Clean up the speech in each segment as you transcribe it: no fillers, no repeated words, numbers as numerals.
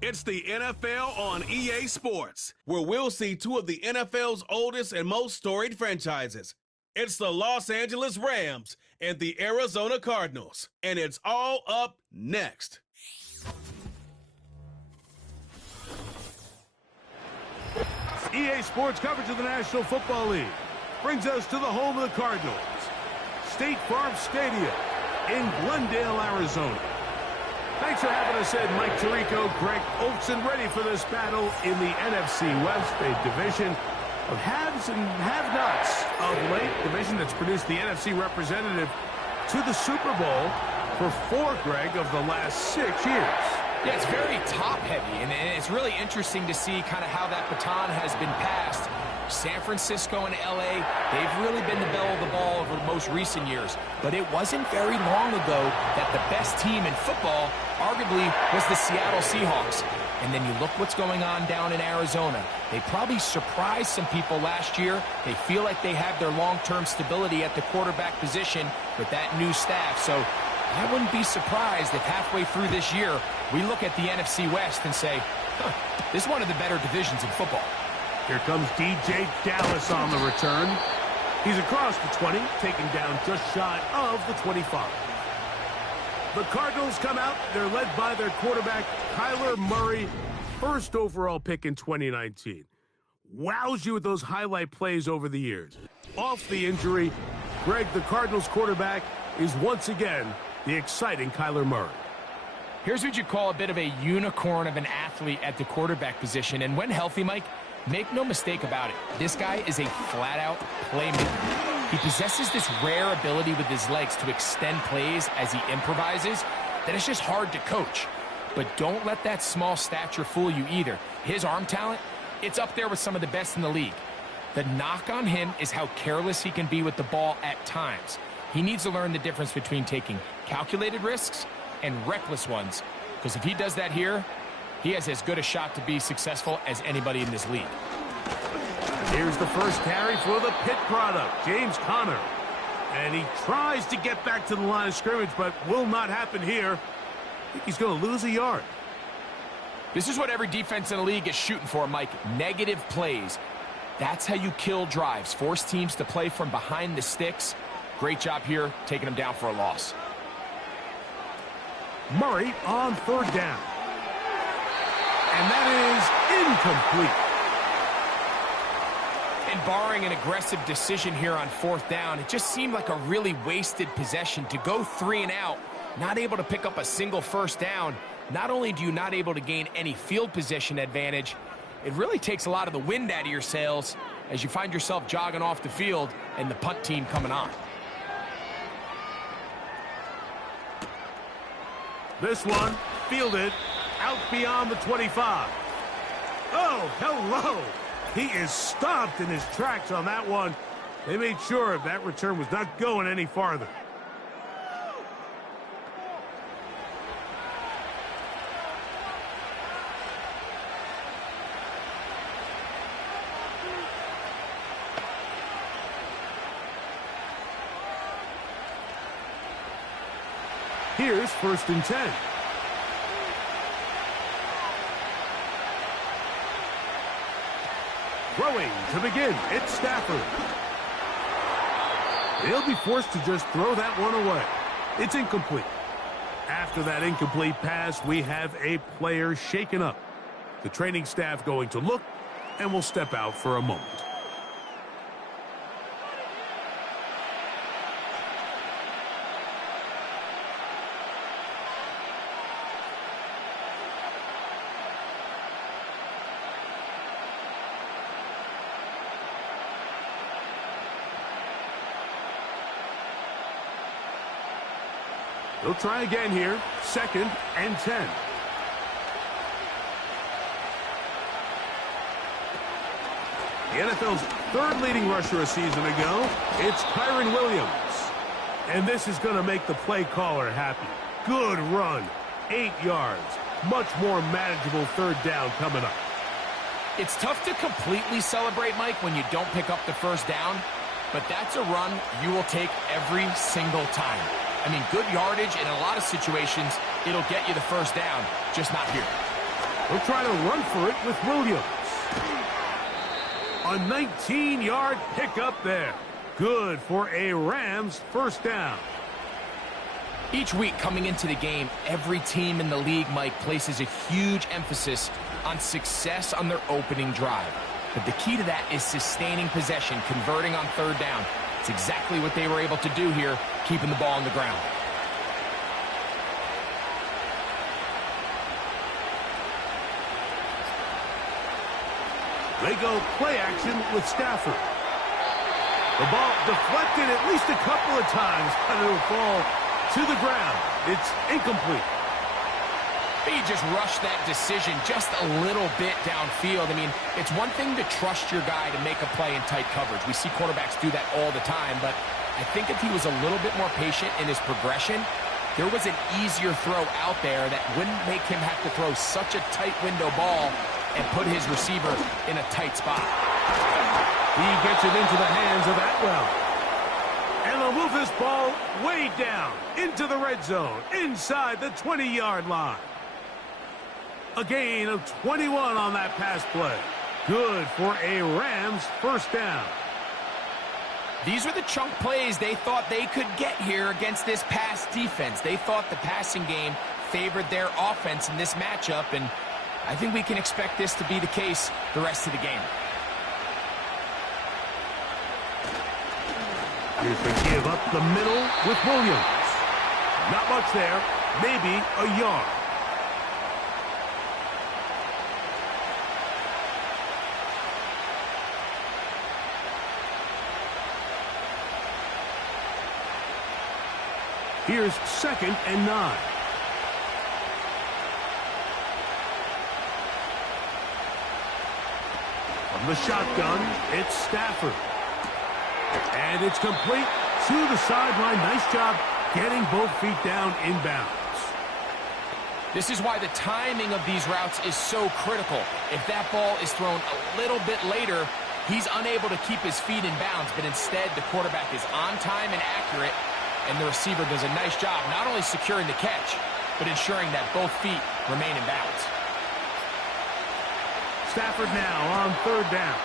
It's the NFL on EA Sports, where we'll see two of the NFL's oldest and most storied franchises. It's the Los Angeles Rams and the Arizona Cardinals, and it's all up next. EA Sports coverage of the National Football League brings us to the home of the Cardinals, State Farm Stadium in Glendale, Arizona. Thanks for having us in, Mike Tirico, Greg Olson, ready for this battle in the NFC West, a division of haves and have-nots of late, division that's produced the NFC representative to the Super Bowl for 4, Greg, of the last 6 years. Yeah, it's very top-heavy, and it's really interesting to see kind of how that baton has been passed. San Francisco and L.A., they've really been the belle of the ball over the most recent years. But it wasn't very long ago that the best team in football, arguably, was the Seattle Seahawks. And then you look what's going on down in Arizona. They probably surprised some people last year. They feel like they have their long-term stability at the quarterback position with that new staff. So I wouldn't be surprised if halfway through this year, we look at the NFC West and say, this is one of the better divisions in football. Here comes DJ Dallas on the return. He's across the 20, taken down just shy of the 25. The Cardinals come out. They're led by their quarterback, Kyler Murray, first overall pick in 2019. Wows you with those highlight plays over the years. Off the injury, Greg, the Cardinals quarterback, is once again the exciting Kyler Murray. Here's what you call a bit of a unicorn of an athlete at the quarterback position. And when healthy, Mike, make no mistake about it, this guy is a flat-out playmaker. He possesses this rare ability with his legs to extend plays as he improvises that it's just hard to coach. But don't let that small stature fool you either. His arm talent, it's up there with some of the best in the league. The knock on him is how careless he can be with the ball at times. He needs to learn the difference between taking calculated risks and reckless ones, because if he does that here, he has as good a shot to be successful as anybody in this league. Here's the first carry for the Pitt product, James Conner. And he tries to get back to the line of scrimmage, but will not happen here. I think he's going to lose a yard. This is what every defense in the league is shooting for, Mike. Negative plays. That's how you kill drives. Force teams to play from behind the sticks. Great job here, taking them down for a loss. Murray on third down. And that is incomplete. And barring an aggressive decision here on fourth down, it just seemed like a really wasted possession to go 3 and out, not able to pick up a single first down. Not only do you not able to gain any field position advantage, it really takes a lot of the wind out of your sails as you find yourself jogging off the field and the punt team coming on. This one, fielded out beyond the 25. Oh, hello. He is stopped in his tracks on that one. They made sure that return was not going any farther. Here's 1st and 10. Throwing to begin, it's Stafford. They'll be forced to just throw that one away. It's incomplete. After that incomplete pass, we have a player shaken up. The training staff going to look, and will step out for a moment. They'll try again here. 2nd and 10. The NFL's 3rd leading rusher a season ago. It's Kyren Williams. And this is going to make the play caller happy. Good run. 8 yards. Much more manageable 3rd down coming up. It's tough to completely celebrate, Mike, when you don't pick up the first down. But that's a run you will take every single time. I mean, good yardage, and in a lot of situations, it'll get you the first down, just not here. He'll try to run for it with Williams. A 19-yard pickup there. Good for a Rams first down. Each week coming into the game, every team in the league, Mike, places a huge emphasis on success on their opening drive. But the key to that is sustaining possession, converting on third down. It's exactly what they were able to do here, keeping the ball on the ground. They go play action with Stafford. The ball deflected at least a couple of times, but it'll fall to the ground. It's incomplete. He just rushed that decision just a little bit downfield. I mean, it's one thing to trust your guy to make a play in tight coverage. We see quarterbacks do that all the time, but I think if he was a little bit more patient in his progression, there was an easier throw out there that wouldn't make him have to throw such a tight window ball and put his receiver in a tight spot. He gets it into the hands of Atwell. And they'll move this ball way down into the red zone, inside the 20-yard line. A gain of 21 on that pass play. Good for a Rams first down. These were the chunk plays they thought they could get here against this pass defense. They thought the passing game favored their offense in this matchup, and I think we can expect this to be the case the rest of the game. Here's the give up the middle with Williams. Not much there, maybe a yard. Here's 2nd and 9. From the shotgun, it's Stafford. And it's complete to the sideline. Nice job getting both feet down inbounds. This is why the timing of these routes is so critical. If that ball is thrown a little bit later, he's unable to keep his feet in bounds, but instead the quarterback is on time and accurate, and the receiver does a nice job not only securing the catch, but ensuring that both feet remain in bounds. Stafford now on third down.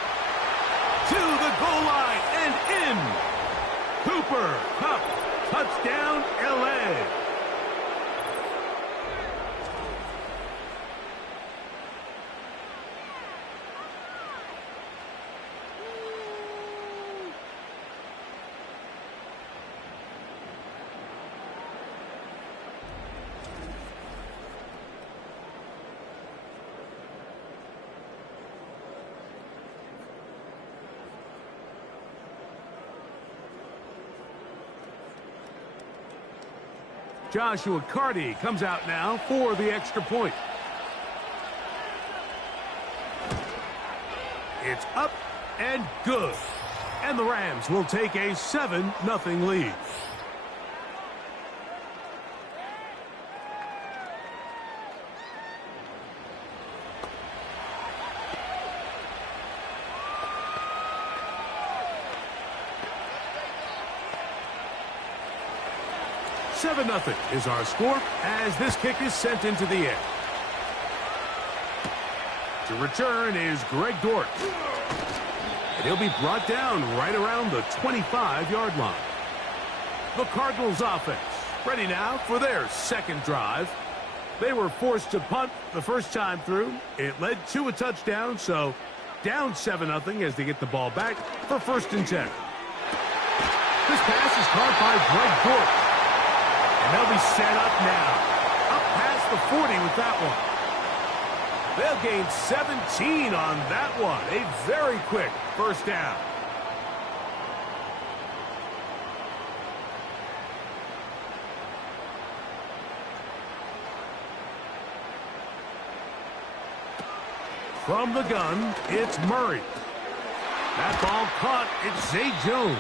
To the goal line and in. Cooper Kupp, touchdown LA. Joshua Carty comes out now for the extra point. It's up and good. And the Rams will take a 7-0 lead. Nothing is our score as this kick is sent into the air. To return is Greg Dort. And he'll be brought down right around the 25-yard line. The Cardinals offense ready now for their second drive. They were forced to punt the first time through. It led to a touchdown, so down 7-0 as they get the ball back for 1st and 10. This pass is caught by Greg Dort. And they'll be set up now. Up past the 40 with that one. They'll gain 17 on that one. A very quick first down. From the gun, it's Murray. That ball caught. It's Zay Jones.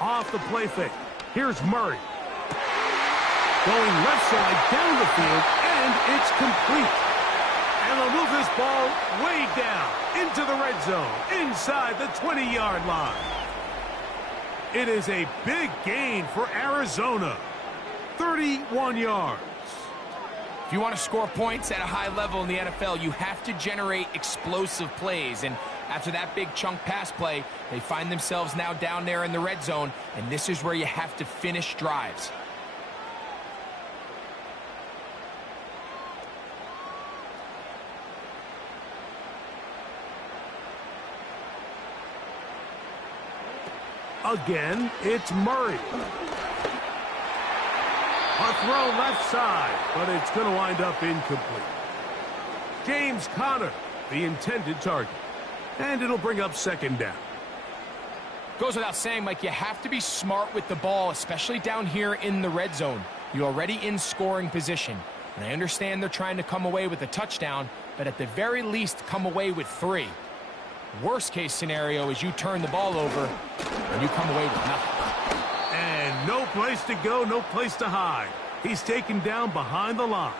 Off the play fake. Here's Murray. Going left side down the field, and it's complete. And they'll move this ball way down into the red zone, inside the 20-yard line. It is a big gain for Arizona. 31 yards. If you want to score points at a high level in the NFL, you have to generate explosive plays. And after that big chunk pass play, they find themselves now down there in the red zone, and this is where you have to finish drives. Again, it's Murray. A throw left side, but it's going to wind up incomplete. James Conner, the intended target. And it'll bring up second down. Goes without saying, Mike, you have to be smart with the ball, especially down here in the red zone. You're already in scoring position. And I understand they're trying to come away with a touchdown, but at the very least, come away with 3. Worst case scenario is you turn the ball over and you come away with nothing. And no place to go, no place to hide. He's taken down behind the line.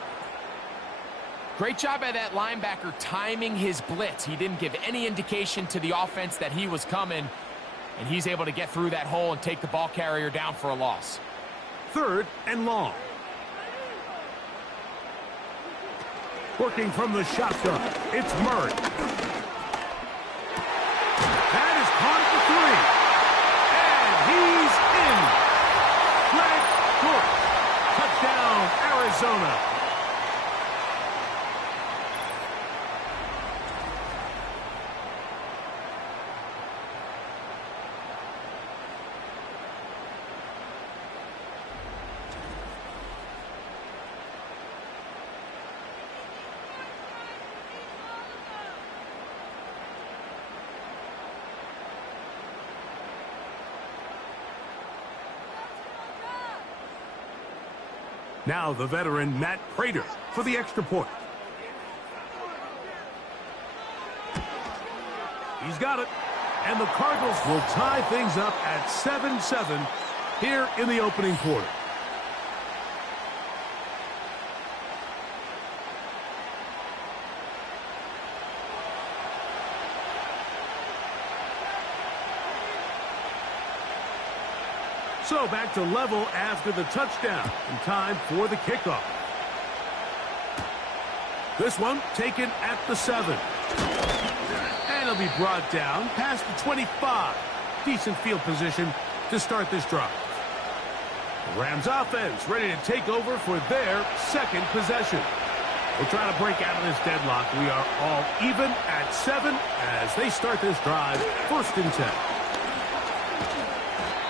Great job by that linebacker timing his blitz. He didn't give any indication to the offense that he was coming, and he's able to get through that hole and take the ball carrier down for a loss. 3rd and long. Working from the shotgun, it's Murray. That is caught for 3. And he's in. Flag court. Touchdown, Arizona. Now the veteran Matt Prater for the extra point. He's got it. And the Cardinals will tie things up at 7-7 here in the opening quarter. So back to level after the touchdown, and time for the kickoff. This one taken at the 7. And it'll be brought down past the 25. Decent field position to start this drive. The Rams offense ready to take over for their second possession. We'll try to break out of this deadlock. We are all even at 7 as they start this drive, 1st and 10.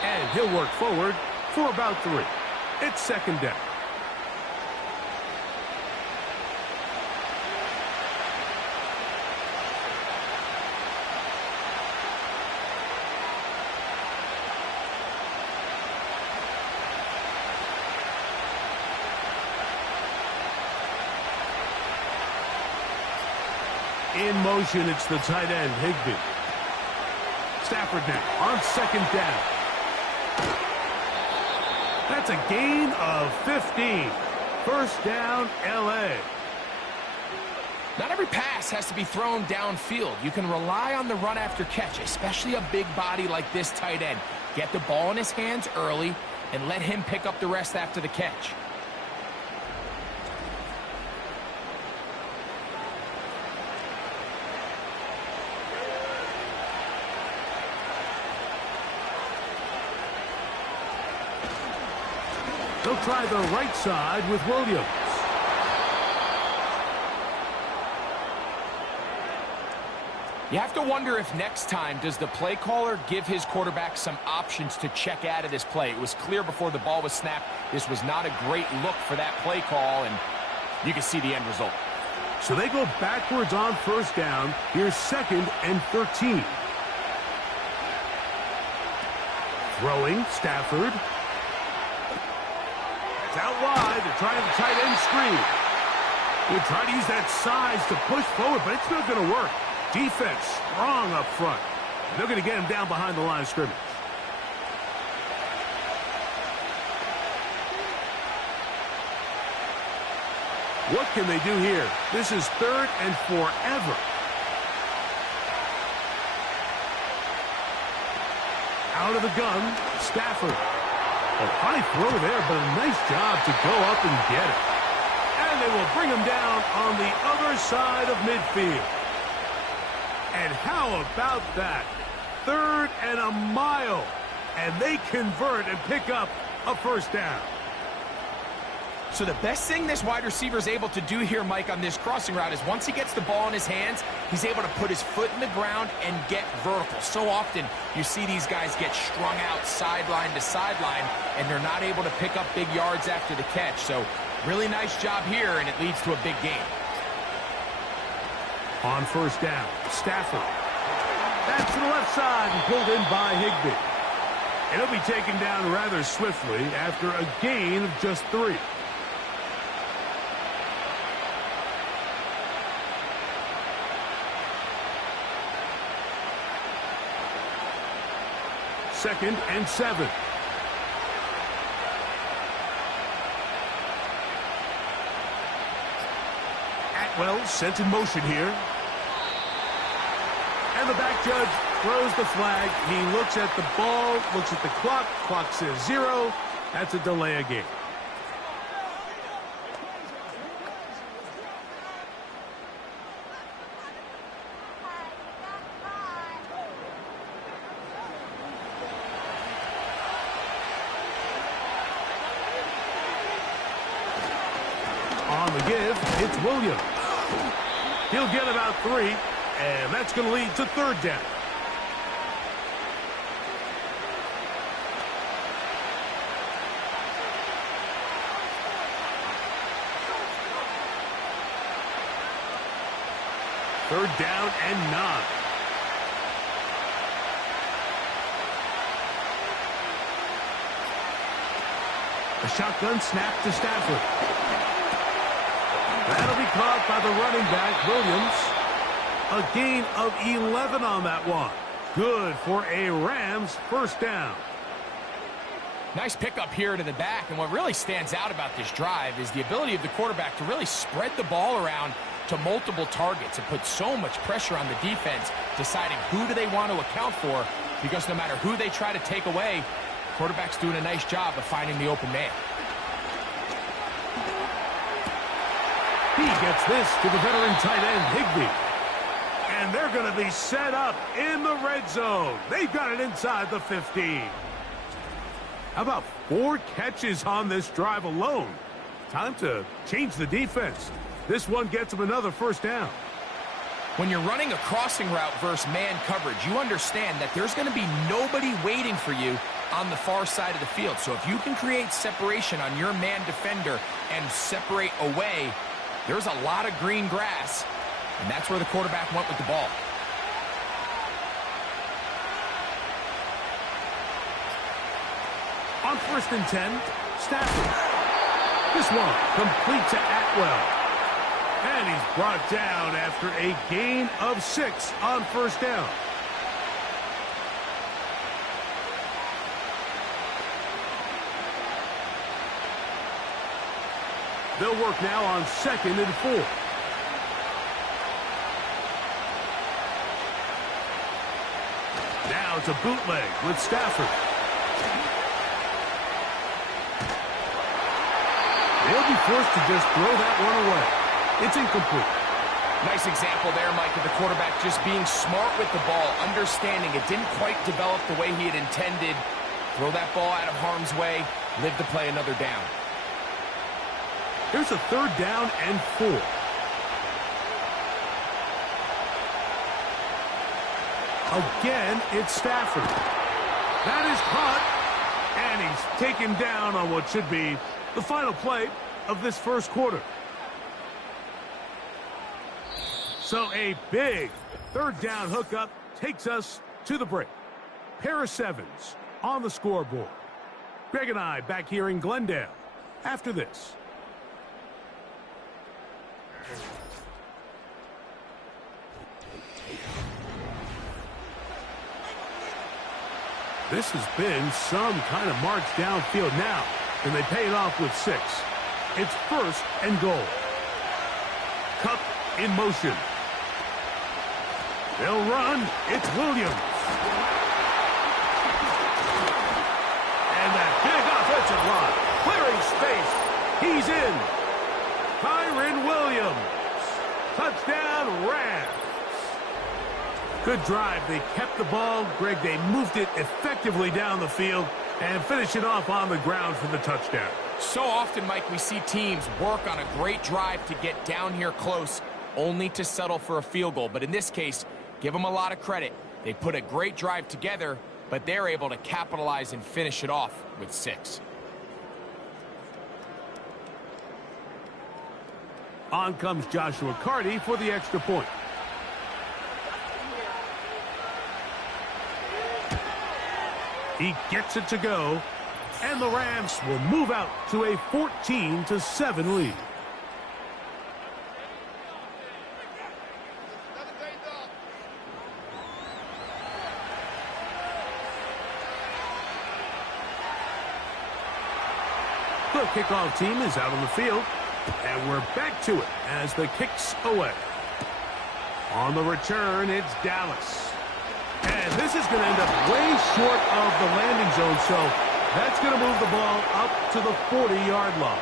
And he'll work forward for about 3. It's 2nd down. In motion, it's the tight end, Higbee. Stafford now on 2nd down. That's a gain of 15. 1st down, L.A. Not every pass has to be thrown downfield. You can rely on the run after catch, especially a big body like this tight end. Get the ball in his hands early and let him pick up the rest after the catch. They'll try the right side with Williams. You have to wonder if next time, does the play caller give his quarterback some options to check out of this play? It was clear before the ball was snapped, this was not a great look for that play call, and you can see the end result. So they go backwards on 1st down. Here's 2nd and 13. Throwing, Stafford. It's out wide. They're trying the tight end screen. They'll try to use that size to push forward, but it's not going to work. Defense strong up front. They're going to get him down behind the line of scrimmage. What can they do here? This is 3rd and forever. Out of the gun, Stafford. A high throw there, but a nice job to go up and get it. And they will bring him down on the other side of midfield. And how about that? 3rd and a mile. And they convert and pick up a first down. So the best thing this wide receiver is able to do here, Mike, on this crossing route is once he gets the ball in his hands, he's able to put his foot in the ground and get vertical. So often you see these guys get strung out sideline to sideline, and they're not able to pick up big yards after the catch. So really nice job here, and it leads to a big game. On first down, Stafford. That's to the left side and pulled in by Higbee. And he'll be taken down rather swiftly after a gain of just 3. Second and 7. Atwell sent in motion here. And the back judge throws the flag. He looks at the ball, looks at the clock. Clock says 0. That's a delay of game. On the give, it's Williams. He'll get about 3, and that's going to lead to 3rd down. Third down and 9. A shotgun snap to Stafford. That'll be caught by the running back, Williams. A gain of 11 on that one. Good for a Rams first down. Nice pickup here to the back, and what really stands out about this drive is the ability of the quarterback to really spread the ball around to multiple targets. It puts so much pressure on the defense, deciding who do they want to account for, because no matter who they try to take away, the quarterback's doing a nice job of finding the open man. He gets this to the veteran tight end, Higbee. And they're going to be set up in the red zone. They've got it inside the 15. How about 4 catches on this drive alone? Time to change the defense. This one gets them another first down. When you're running a crossing route versus man coverage, you understand that there's going to be nobody waiting for you on the far side of the field. So if you can create separation on your man defender and separate away, there's a lot of green grass, and that's where the quarterback went with the ball. On 1st and 10, Stafford. This one complete to Atwell. And he's brought down after a gain of 6 on first down. They'll work now on 2nd and 4. Now it's a bootleg with Stafford. They'll be forced to just throw that one away. It's incomplete. Nice example there, Mike, of the quarterback just being smart with the ball, understanding it didn't quite develop the way he had intended. Throw that ball out of harm's way, live to play another down. Here's a 3rd down and 4. Again, it's Stafford. That is caught, and he's taken down on what should be the final play of this first quarter. So a big 3rd down hookup takes us to the break. Pair of 7s on the scoreboard. Greg and I back here in Glendale after this. This has been some kind of march downfield now, and they pay it off with 6. It's 1st and goal. Cup in motion. They'll run. It's Williams. And that big offensive line. Clearing space. He's in. Kyren Williams. Touchdown, Rams. Good drive. They kept the ball. Greg, they moved it effectively down the field and finished it off on the ground for the touchdown. So often, Mike, we see teams work on a great drive to get down here close, only to settle for a field goal. But in this case, give them a lot of credit. They put a great drive together, but they're able to capitalize and finish it off with 6. On comes Joshua Carty for the extra point. He gets it to go, and the Rams will move out to a 14-7 lead. The kickoff team is out on the field, and we're back to it as the kick's away. On the return, it's Dallas. And this is going to end up way short of the landing zone, so that's going to move the ball up to the 40-yard line.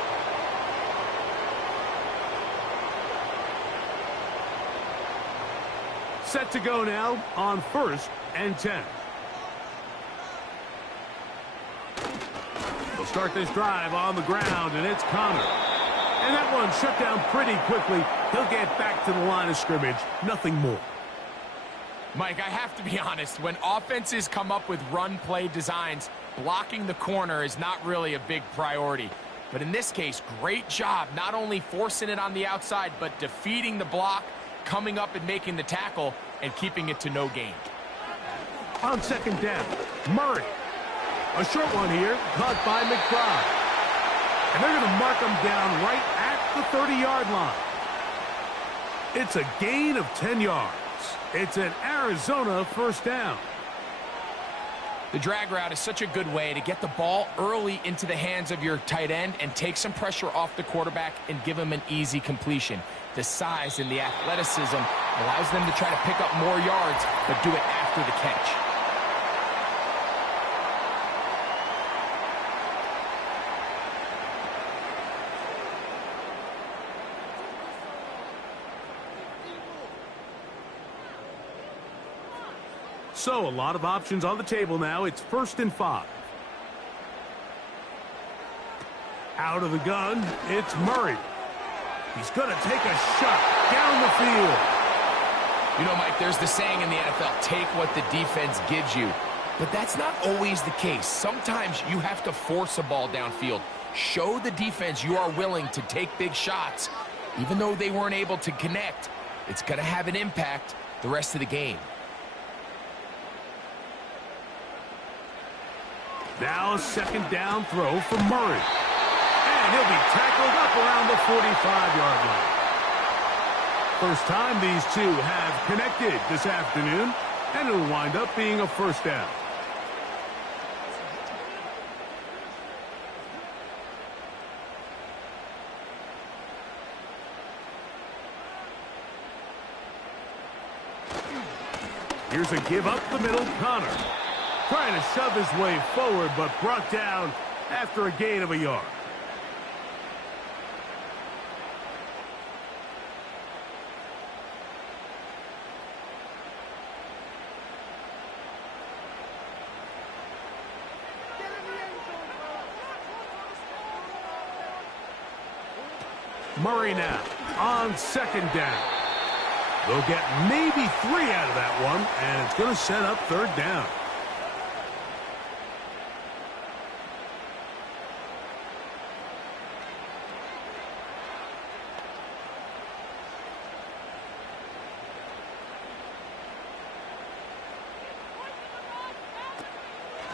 Set to go now on 1st and 10. They'll start this drive on the ground, and it's Connor. And that one shut down pretty quickly. He'll get back to the line of scrimmage. Nothing more. Mike, I have to be honest, when offenses come up with run-play designs, blocking the corner is not really a big priority. But in this case, great job not only forcing it on the outside, but defeating the block, coming up and making the tackle, and keeping it to no gain. On 2nd down, Murray. A short one here, caught by McBride. And they're going to mark him down right at the 30-yard line. It's a gain of 10 yards. It's an Arizona 1st down. The drag route is such a good way to get the ball early into the hands of your tight end and take some pressure off the quarterback and give him an easy completion. The size and the athleticism allows them to try to pick up more yards, but do it after the catch. So a lot of options on the table now. It's 1st and 5. Out of the gun, it's Murray. He's going to take a shot down the field. You know, Mike, there's the saying in the NFL, take what the defense gives you. But that's not always the case. Sometimes you have to force a ball downfield. Show the defense you are willing to take big shots. Even though they weren't able to connect, it's going to have an impact the rest of the game. Now a 2nd down throw for Murray. And he'll be tackled up around the 45-yard line. First time these two have connected this afternoon, and it'll wind up being a 1st down. Here's a give up the middle, Connor. Trying to shove his way forward, but brought down after a gain of a yard. Murray now on 2nd down. They'll get maybe 3 out of that one, and it's going to set up 3rd down.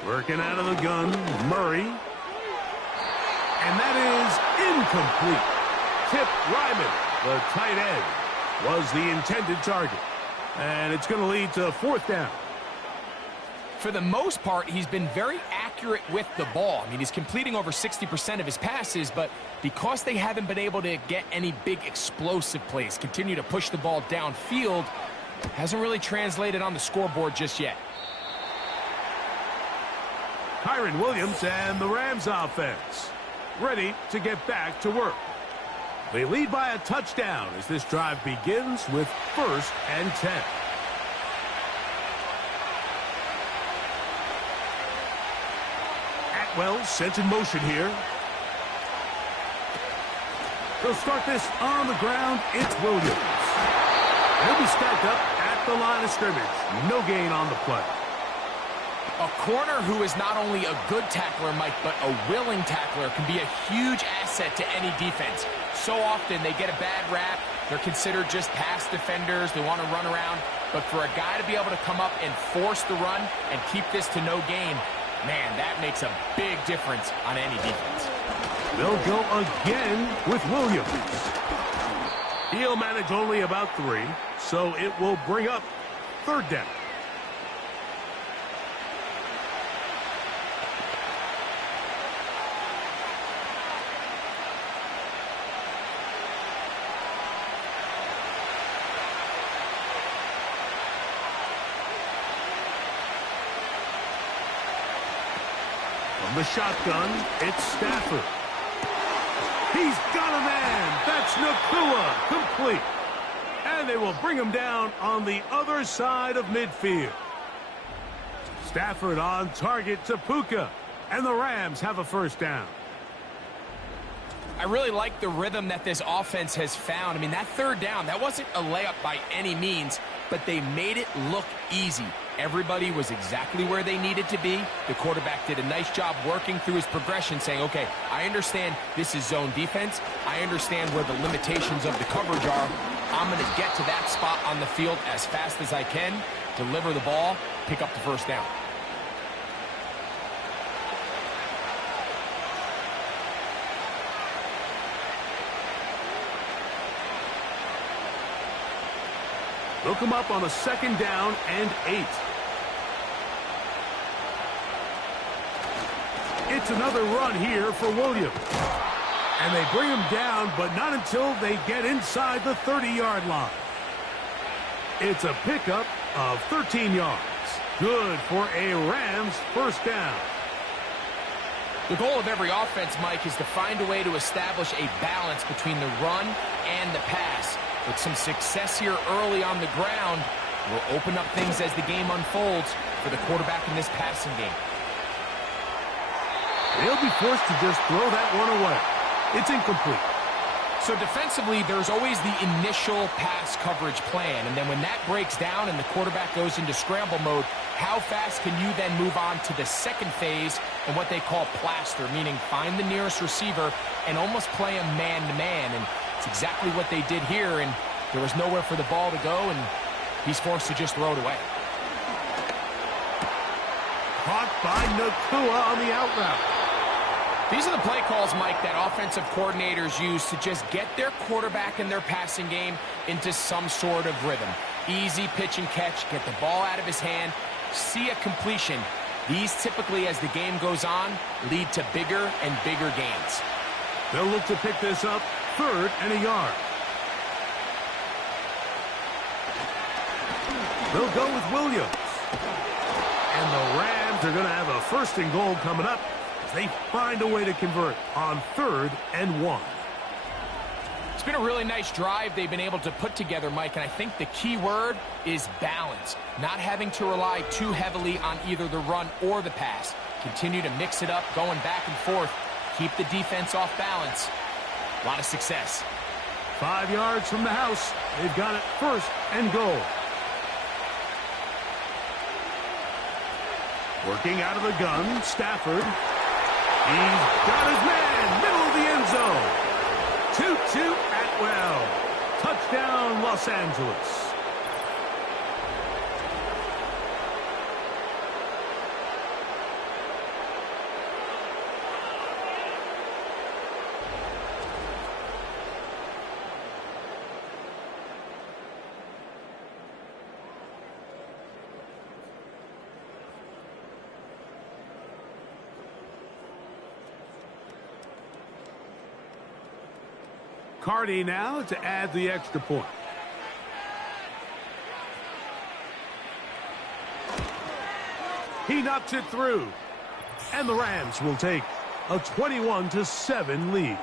Working out of the gun, Murray. And that is incomplete. Tip Ryman, the tight end, was the intended target. And it's going to lead to 4th down. For the most part, he's been very accurate accurate with the ball. I mean, he's completing over 60% of his passes, but because they haven't been able to get any big explosive plays, continue to push the ball downfield, hasn't really translated on the scoreboard just yet. Kyron Williams and the Rams offense ready to get back to work. They lead by a touchdown as this drive begins with 1st and 10. Atwell sent in motion here. They'll start this on the ground. It's Williams. He'll be stacked up at the line of scrimmage. No gain on the play. A corner who is not only a good tackler, Mike, but a willing tackler can be a huge asset to any defense. So often they get a bad rap. They're considered just pass defenders. They want to run around. But for a guy to be able to come up and force the run and keep this to no gain, man, that makes a big difference on any defense. They'll go again with Williams. He'll manage only about 3, so it will bring up 3rd down. From the shotgun, it's Stafford. He's got a man. That's Nakua, complete. And they will bring him down on the other side of midfield. Stafford on target to Puka. And the Rams have a 1st down. I really like the rhythm that this offense has found. I mean, that 3rd down, that wasn't a layup by any means, but they made it look easy. Everybody was exactly where they needed to be. The quarterback did a nice job working through his progression, saying, okay, I understand this is zone defense. I understand where the limitations of the coverage are. I'm going to get to that spot on the field as fast as I can, deliver the ball, pick up the 1st down. They'll come up on a 2nd down and 8. It's another run here for Williams. And they bring him down, but not until they get inside the 30-yard line. It's a pickup of 13 yards. Good for a Rams 1st down. The goal of every offense, Mike, is to find a way to establish a balance between the run and the pass. With some success here early on the ground, will open up things as the game unfolds for the quarterback in this passing game. They'll be forced to just throw that one away. It's incomplete. So defensively, there's always the initial pass coverage plan, and then when that breaks down and the quarterback goes into scramble mode, how fast can you then move on to the 2nd phase and what they call plaster, meaning find the nearest receiver and almost play him man-to-man. And it's exactly what they did here, and there was nowhere for the ball to go, and he's forced to just throw it away. Caught by Nakua on the out route. These are the play calls, Mike, that offensive coordinators use to just get their quarterback and their passing game into some sort of rhythm. Easy pitch and catch, get the ball out of his hand, see a completion. These typically, as the game goes on, lead to bigger and bigger gains. They'll look to pick this up 3rd and a yard. They'll go with Williams. And the Rams are going to have a 1st and goal coming up as they find a way to convert on 3rd and 1. It's been a really nice drive they've been able to put together, Mike, and I think the key word is balance. Not having to rely too heavily on either the run or the pass. Continue to mix it up, going back and forth. Keep the defense off balance. A lot of success. 5 yards from the house. They've got it 1st and goal. Working out of the gun, Stafford. He's got his man, middle of the end zone. 2-2 Atwell. Touchdown, Los Angeles. McCarty now to add the extra point. He knocks it through. And the Rams will take a 21-7 lead.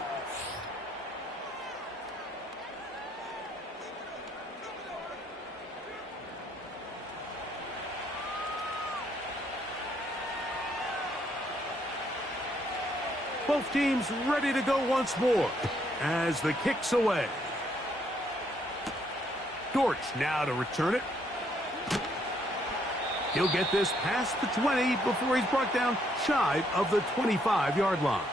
Both teams ready to go once more as the kick's away. Dortch now to return it. He'll get this past the 20 before he's brought down shy of the 25-yard line.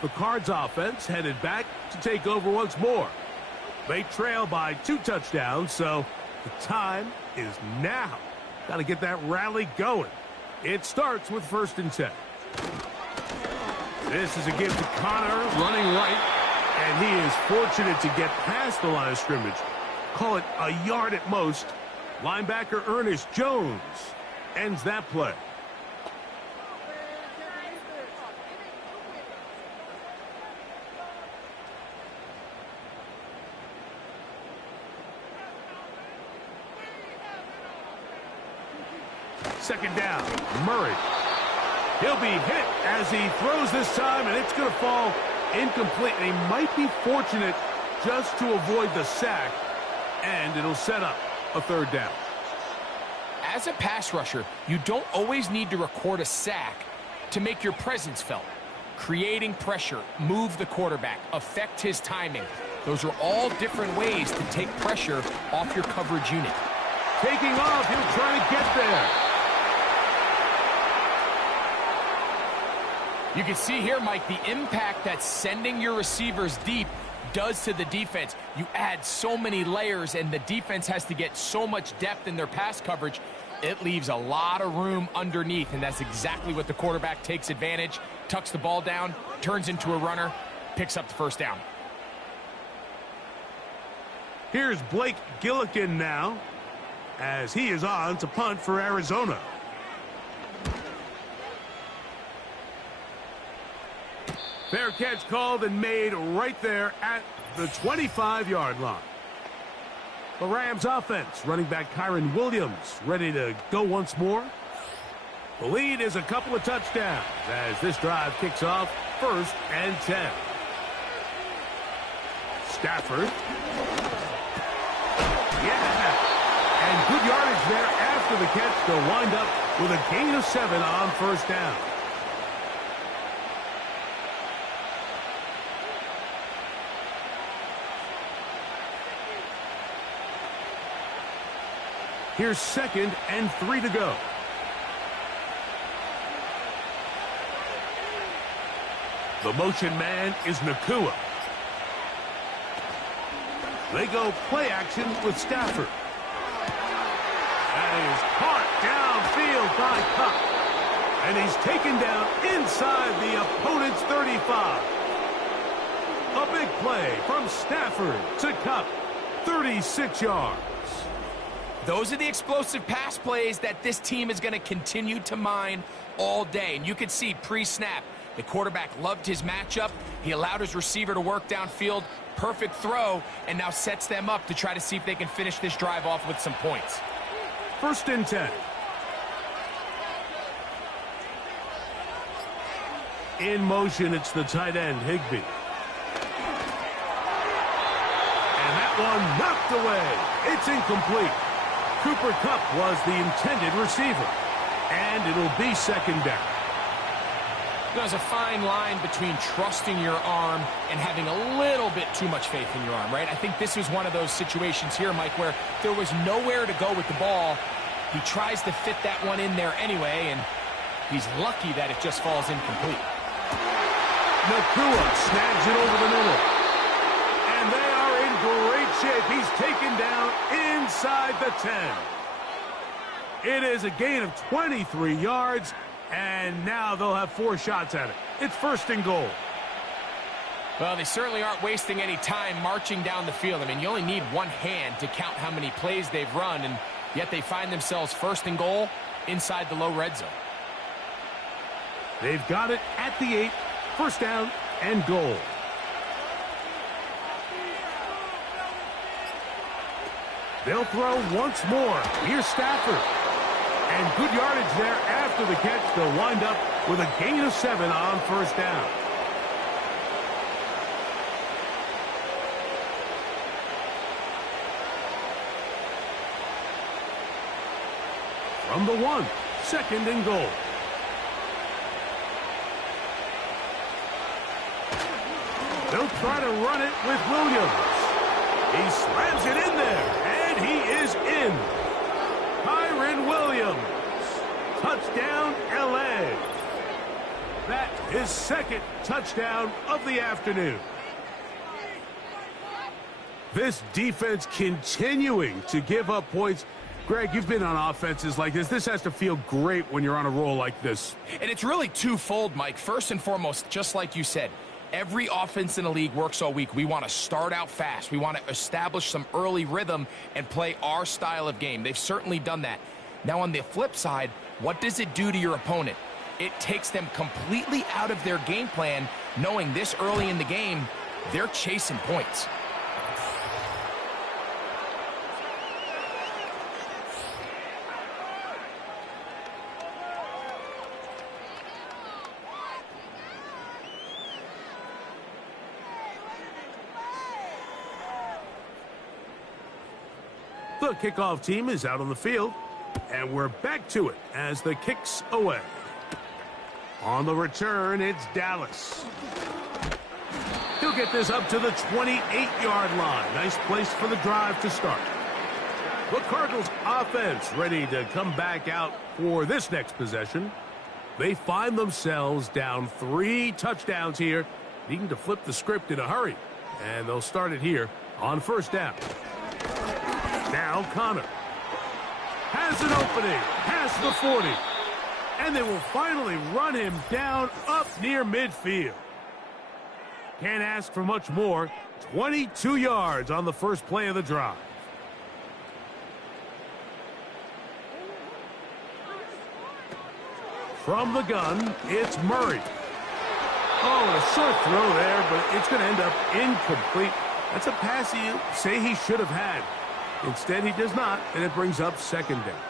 The Cards offense headed back to take over once more. They trail by 2 touchdowns, so the time is now. Got to get that rally going. It starts with 1st and 10. This is a give to Connor, running right, and he is fortunate to get past the line of scrimmage. Call it a yard at most. Linebacker Ernest Jones ends that play. Second down, Murray. He'll be hit as he throws this time, and it's going to fall incomplete. And he might be fortunate just to avoid the sack, and it'll set up a 3rd down. As a pass rusher, you don't always need to record a sack to make your presence felt. Creating pressure, move the quarterback, affect his timing. Those are all different ways to take pressure off your coverage unit. Taking off, he'll try to get there. You can see here, Mike, the impact that sending your receivers deep does to the defense. You add so many layers, and the defense has to get so much depth in their pass coverage. It leaves a lot of room underneath, and that's exactly what the quarterback takes advantage, tucks the ball down, turns into a runner, picks up the 1st down. Here's Blake Gillikin now as he is on to punt for Arizona. Fair catch called and made right there at the 25-yard line. The Rams offense, running back Kyron Williams, ready to go once more. The lead is a couple of touchdowns as this drive kicks off 1st and 10. Stafford. Yeah! And good yardage there after the catch. They'll wind up with a gain of 7 on 1st down. Here's 2nd and 3 to go. The motion man is Nakua. They go play action with Stafford. That is caught downfield by Cup. And he's taken down inside the opponent's 35. A big play from Stafford to Cup. 36 yards. Those are the explosive pass plays that this team is going to continue to mine all day. And you can see pre-snap, the quarterback loved his matchup. He allowed his receiver to work downfield. Perfect throw, and now sets them up to try to see if they can finish this drive off with some points. 1st and 10. In motion, it's the tight end, Higbee. And that one knocked away. It's incomplete. Cooper Kupp was the intended receiver. And it'll be 2nd down. There's a fine line between trusting your arm and having a little bit too much faith in your arm, right? I think this was one of those situations here, Mike, where there was nowhere to go with the ball. He tries to fit that one in there anyway, and he's lucky that it just falls incomplete. Nakua snags it over the middle. And they are in great shape. He's taken down inside the 10. It is a gain of 23 yards, and now they'll have 4 shots at it. It's 1st and goal. Well, they certainly aren't wasting any time marching down the field. I mean, you only need one hand to count how many plays they've run, and yet they find themselves 1st and goal inside the low red zone. They've got it at the 8, 1st down and goal. They'll throw once more. Here's Stafford. And good yardage there after the catch. They'll wind up with a gain of 7 on first down. From the 1, 2nd and goal. They'll try to run it with Williams. He slams it in there, and he is in. Kyren Williams. Touchdown, L.A. That is 2nd touchdown of the afternoon. This defense continuing to give up points. Greg, you've been on offenses like this. This has to feel great when you're on a roll like this. And it's really twofold, Mike. First and foremost, just like you said, every offense in the league works all week. We want to start out fast. We want to establish some early rhythm and play our style of game. They've certainly done that. Now, on the flip side, what does it do to your opponent? It takes them completely out of their game plan, knowing this early in the game, they're chasing points. The kickoff team is out on the field, and we're back to it as the kick's away. On the return, it's Dallas. He'll get this up to the 28-yard line. Nice place for the drive to start. The Cardinals offense ready to come back out for this next possession. They find themselves down 3 touchdowns here, needing to flip the script in a hurry. And they'll start it here on first down. Now Connor has an opening past the 40. And they will finally run him down up near midfield. Can't ask for much more. 22 yards on the first play of the drive. From the gun, it's Murray. Oh, and a short throw there, but it's going to end up incomplete. That's a pass you say he should have had. Instead, he does not, and it brings up 2nd down.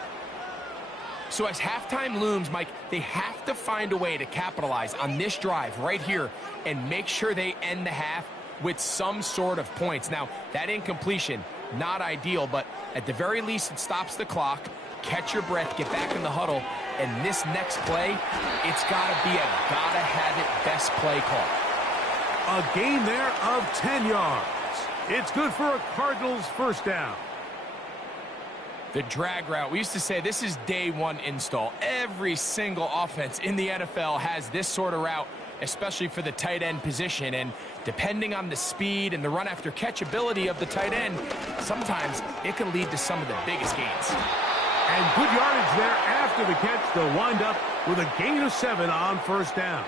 So as halftime looms, Mike, they have to find a way to capitalize on this drive right here and make sure they end the half with some sort of points. Now, that incompletion, not ideal, but at the very least, it stops the clock. Catch your breath, get back in the huddle, and this next play, it's got to be a gotta-have-it best play call. A gain there of 10 yards. It's good for a Cardinals first down. The drag route, we used to say this is day 1 install. Every single offense in the NFL has this sort of route, especially for the tight end position. And depending on the speed and the run after catch ability of the tight end, sometimes it can lead to some of the biggest gains. And good yardage there after the catch. They'll wind up with a gain of 7 on first down.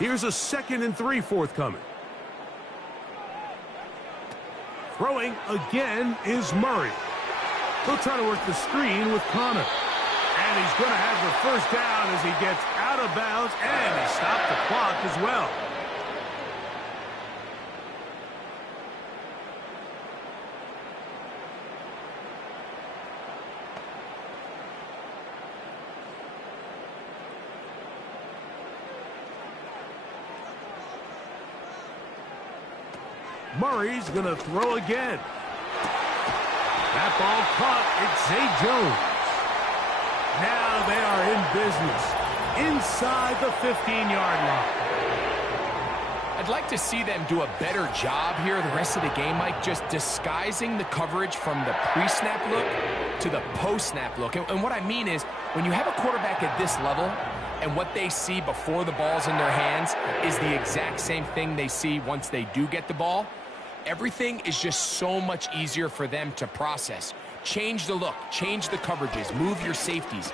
Here's a 2nd and 3 forthcoming. Throwing again is Murray. He'll try to work the screen with Connor. And he's going to have the first down as he gets out of bounds, and he stopped the clock as well. Murray's going to throw again. That ball caught. It's Zay Jones. Now they are in business inside the 15-yard line. I'd like to see them do a better job here the rest of the game, Mike, just disguising the coverage from the pre-snap look to the post-snap look. And what I mean is, when you have a quarterback at this level and what they see before the ball's in their hands is the exact same thing they see once they do get the ball, everything is just so much easier for them to process. Change the look, change the coverages, move your safeties.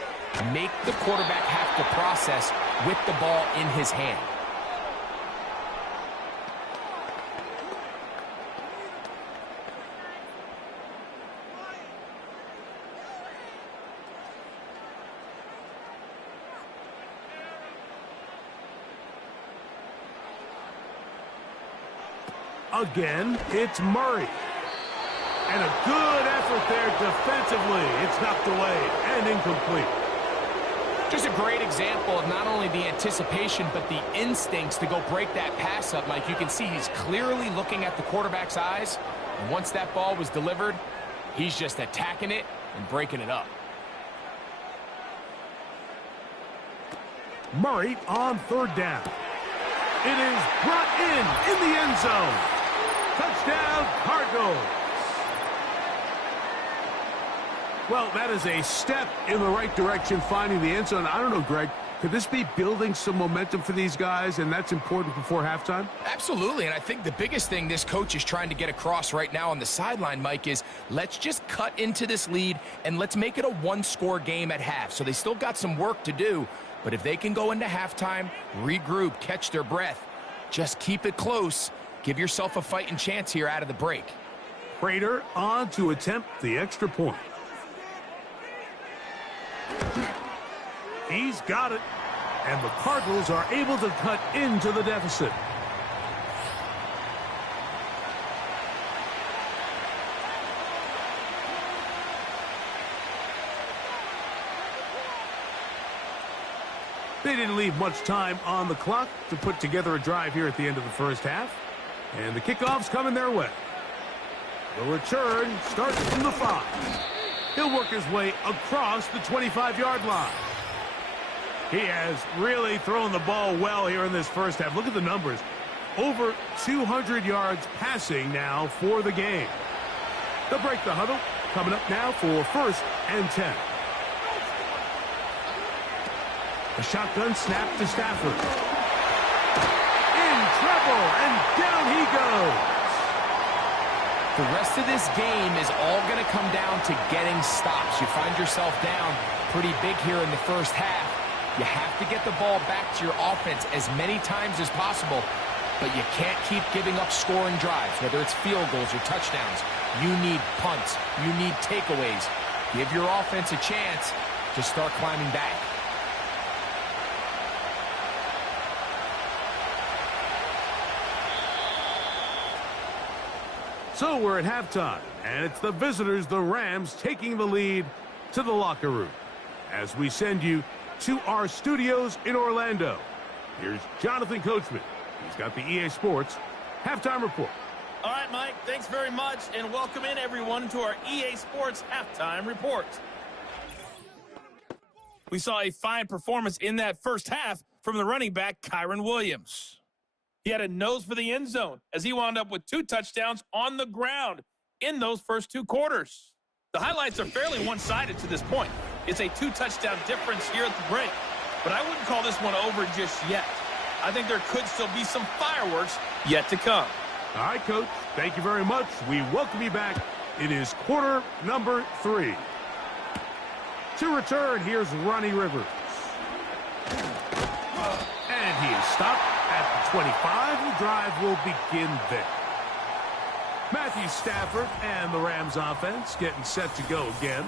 Make the quarterback have to process with the ball in his hand. Again, it's Murray. And a good effort there defensively. It's knocked away and incomplete. Just a great example of not only the anticipation, but the instincts to go break that pass up, Mike. You can see he's clearly looking at the quarterback's eyes. And once that ball was delivered, he's just attacking it and breaking it up. Murray on third down. It is brought in the end zone. Touchdown, Cardinals. Well, that is a step in the right direction, finding the end zone. I don't know, Greg, could this be building some momentum for these guys, and that's important before halftime? Absolutely, and I think the biggest thing this coach is trying to get across right now on the sideline, Mike, is let's just cut into this lead, and let's make it a one-score game at half. So they still got some work to do, but if they can go into halftime, regroup, catch their breath, just keep it close, give yourself a fighting chance here out of the break. Prater on to attempt the extra point. He's got it, and the Cardinals are able to cut into the deficit. They didn't leave much time on the clock to put together a drive here at the end of the first half, and the kickoff's coming their way. The return starts from the 5. He'll work his way across the 25-yard line. He has really thrown the ball well here in this first half. Look at the numbers. Over 200 yards passing now for the game. They'll break the huddle. Coming up now for 1st and 10. A shotgun snap to Stafford. In trouble, and down he goes. The rest of this game is all going to come down to getting stops. You find yourself down pretty big here in the first half. You have to get the ball back to your offense as many times as possible, but you can't keep giving up scoring drives, whether it's field goals or touchdowns. You need punts. You need takeaways. Give your offense a chance to start climbing back. So we're at halftime, and it's the visitors, the Rams, taking the lead to the locker room. As we send you to our studios in Orlando, here's Jonathan Coachman. He's got the EA Sports halftime report. All right, Mike, thanks very much, and welcome in, everyone, to our EA Sports halftime report. We saw a fine performance in that first half from the running back, Kyren Williams. He had a nose for the end zone as he wound up with 2 touchdowns on the ground in those first 2 quarters. The highlights are fairly one-sided to this point. It's a 2-touchdown difference here at the break, but I wouldn't call this one over just yet. I think there could still be some fireworks yet to come. All right, Coach, thank you very much. We welcome you back. It is quarter number 3. To return, here's Ronnie Rivers. And he is stopped at the 25. The drive will begin there. Matthew Stafford and the Rams offense getting set to go again.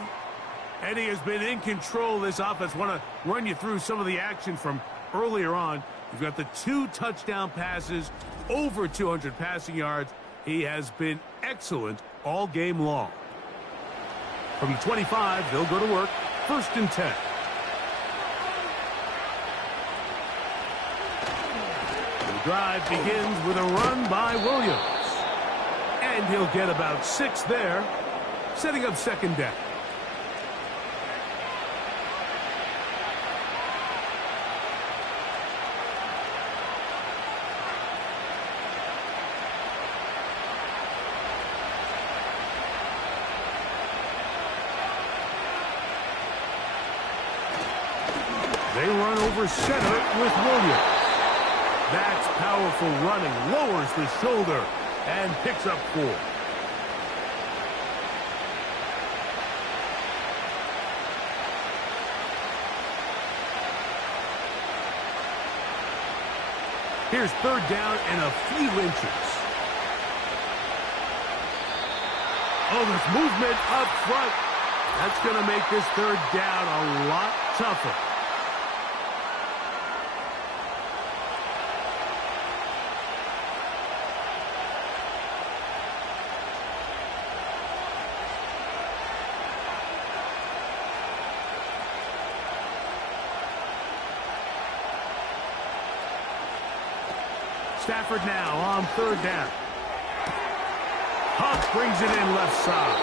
And he has been in control of this offense. Want to run you through some of the action from earlier on. You've got the 2 touchdown passes, over 200 passing yards. He has been excellent all game long. From the 25, they'll go to work. 1st and 10. The drive begins with a run by Williams. And he'll get about 6 there, setting up 2nd down. They run over center with Williams. That's powerful running, lowers the shoulder, and picks up 4. Here's 3rd down and a few inches. Oh, there's movement up front. That's going to make this 3rd down a lot tougher. Stafford now on third down. Hunt brings it in left side.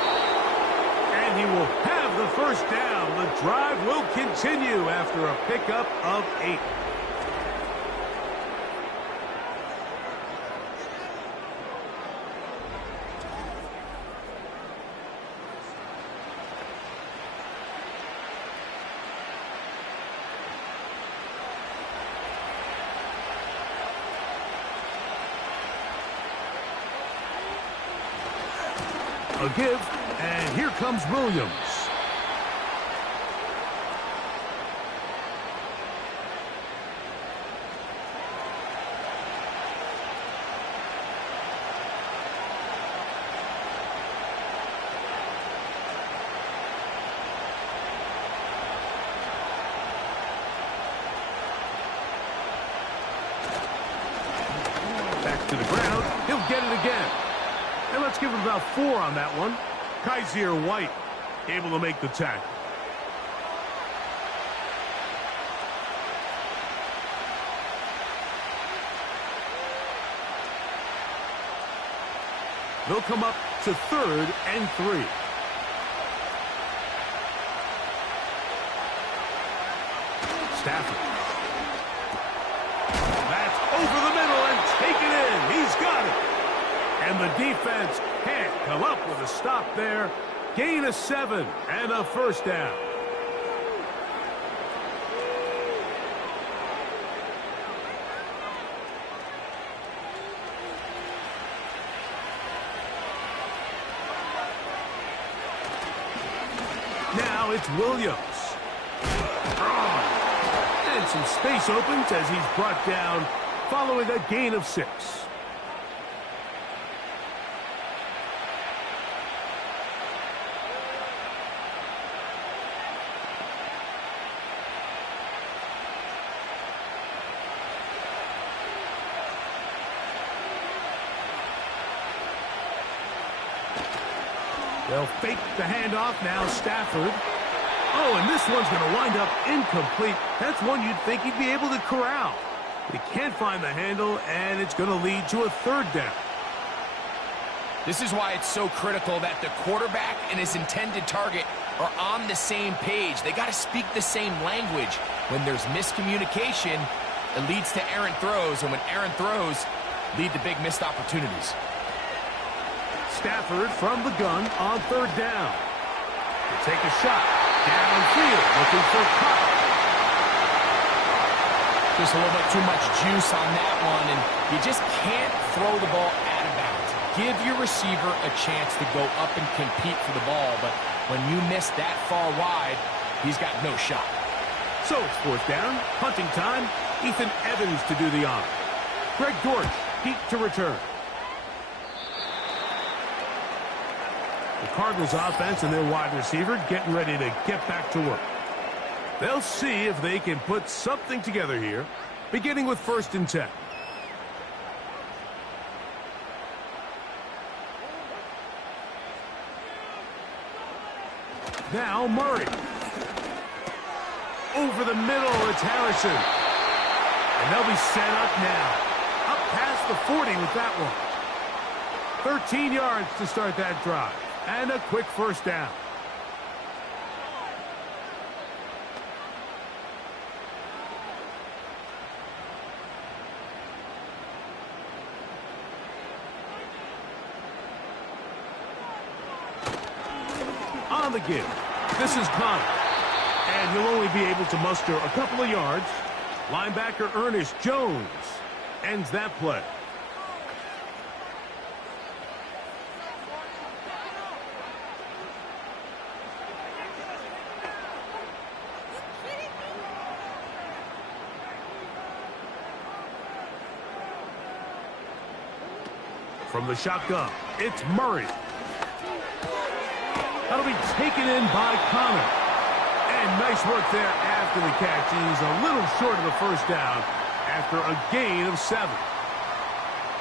And he will have the first down. The drive will continue after a pickup of 8. A give, and here comes Williams. Back to the ground. He'll get it again. And let's give him about 4 on that one. Kaiser White able to make the tackle. They'll come up to 3rd and 3. Stafford. That's over the middle and taken in. He's got it. And the defense can't come up with a stop there. Gain of 7 and a first down. Now it's Williams. And some space opens as he's brought down following a gain of 6. They'll fake the handoff now, Stafford. Oh, and this one's going to wind up incomplete. That's one you'd think he'd be able to corral. He can't find the handle, and it's going to lead to a 3rd down. This is why it's so critical that the quarterback and his intended target are on the same page. They got to speak the same language. When there's miscommunication, it leads to errant throws, and when errant throws lead to big missed opportunities. Stafford from the gun on 3rd down. He'll take a shot. Downfield, looking for Cobb. Just a little bit too much juice on that one, and you just can't throw the ball out of bounds. Give your receiver a chance to go up and compete for the ball, but when you miss that far wide, he's got no shot. So it's 4th down, punting time. Ethan Evans to do the honor. Greg Dortch, deep to return. The Cardinals offense and their wide receiver getting ready to get back to work. They'll see if they can put something together here, beginning with 1st and 10. Now Murray. Over the middle, it's Harrison. And they'll be set up now. Up past the 40 with that one. 13 yards to start that drive. And a quick first down. On the give. This is Connor. And he'll only be able to muster a couple of yards. Linebacker Ernest Jones ends that play. From the shotgun, it's Murray. That'll be taken in by Connor. And nice work there after the catch. He's a little short of the first down after a gain of 7.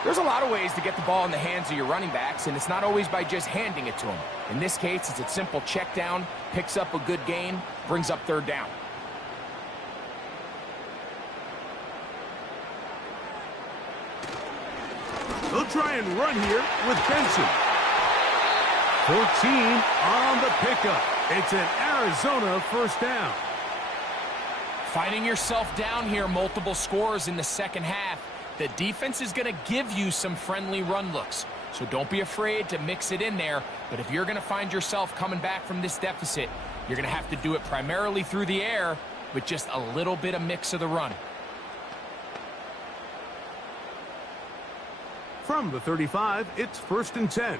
There's a lot of ways to get the ball in the hands of your running backs, and it's not always by just handing it to them. In this case, it's a simple check down, picks up a good gain, brings up 3rd down. He'll try and run here with Benson. 14 on the pickup. It's an Arizona first down. Finding yourself down here, multiple scores in the second half. The defense is going to give you some friendly run looks. So don't be afraid to mix it in there. But if you're going to find yourself coming back from this deficit, you're going to have to do it primarily through the air with just a little bit of mix of the run. From the 35, it's 1st and 10.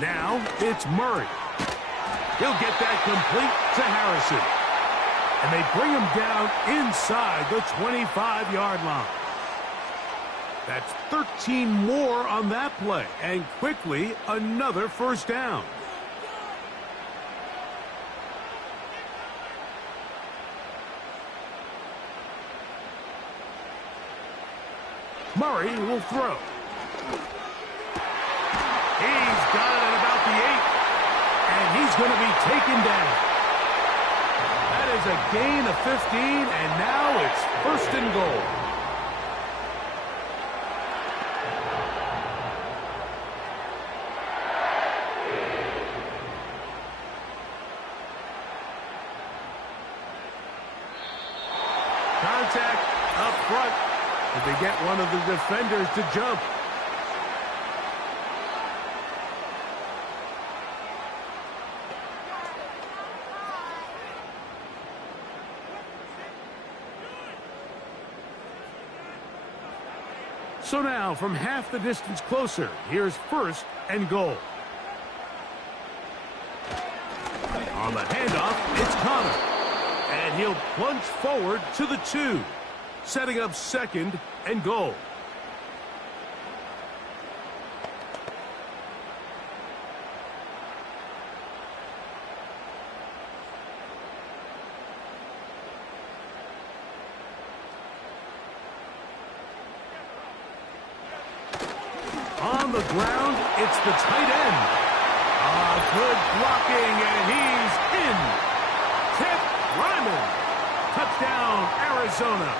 Now it's Murray. He'll get that complete to Harrison. And they bring him down inside the 25-yard line. That's 13 more on that play. And quickly, another first down. Murray will throw. He's got it at about the 8. And he's going to be taken down. That is a gain of 15, and now it's 1st and goal. Contact up front. If they get one of the defenders to jump. So now, from half the distance closer, here's 1st and goal. On the handoff, it's Connor. And he'll plunge forward to the 2, setting up 2nd and goal. On the ground, it's the tight end. Good blocking, and he's in. Tip Ryman. Touchdown, Arizona.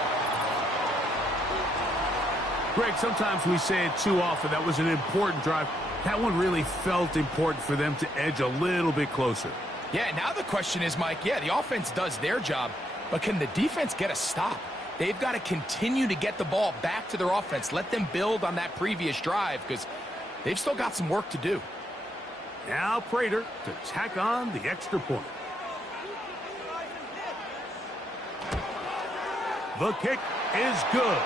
Greg, sometimes we say it too often. That was an important drive. That one really felt important for them to edge a little bit closer. Yeah, now the question is, Mike, yeah, the offense does their job, but can the defense get a stop? They've got to continue to get the ball back to their offense. Let them build on that previous drive because they've still got some work to do. Now Prater to tack on the extra point. The kick is good.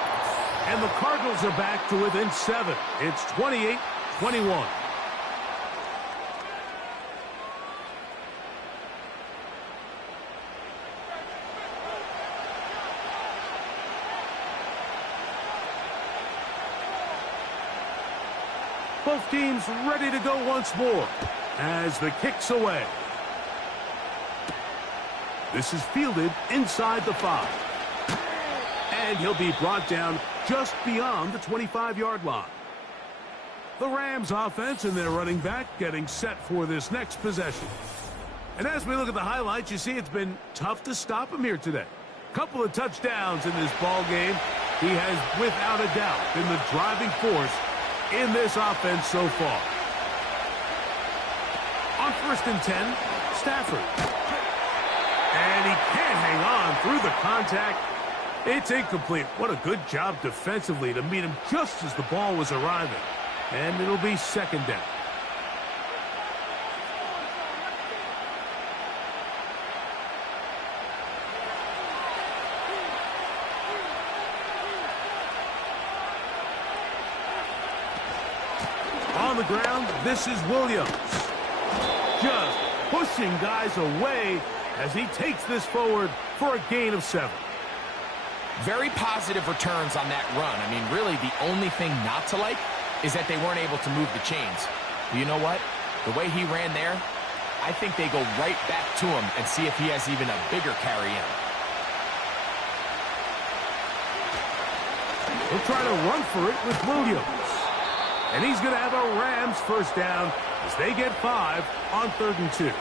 And the Cardinals are back to within 7. It's 28-21. Both teams ready to go once more as the kick's away. This is fielded inside the 5. And he'll be brought down just beyond the 25-yard line. The Rams offense and their running back getting set for this next possession. And as we look at the highlights, you see it's been tough to stop him here today. Couple of touchdowns in this ball game. He has, without a doubt, been the driving force in this offense so far. On 1st and 10, Stafford. And he can't hang on through the contact. It's incomplete. What a good job defensively to meet him just as the ball was arriving. And it'll be 2nd down. On the ground, this is Williams. Just pushing guys away as he takes this forward for a gain of 7. Very positive returns on that run. I mean, really, the only thing not to like is that they weren't able to move the chains. But you know what? The way he ran there, I think they go right back to him and see if he has even a bigger carry in. He'll try to run for it with Williams. And he's going to have a Rams first down as they get 5 on 3rd and 2.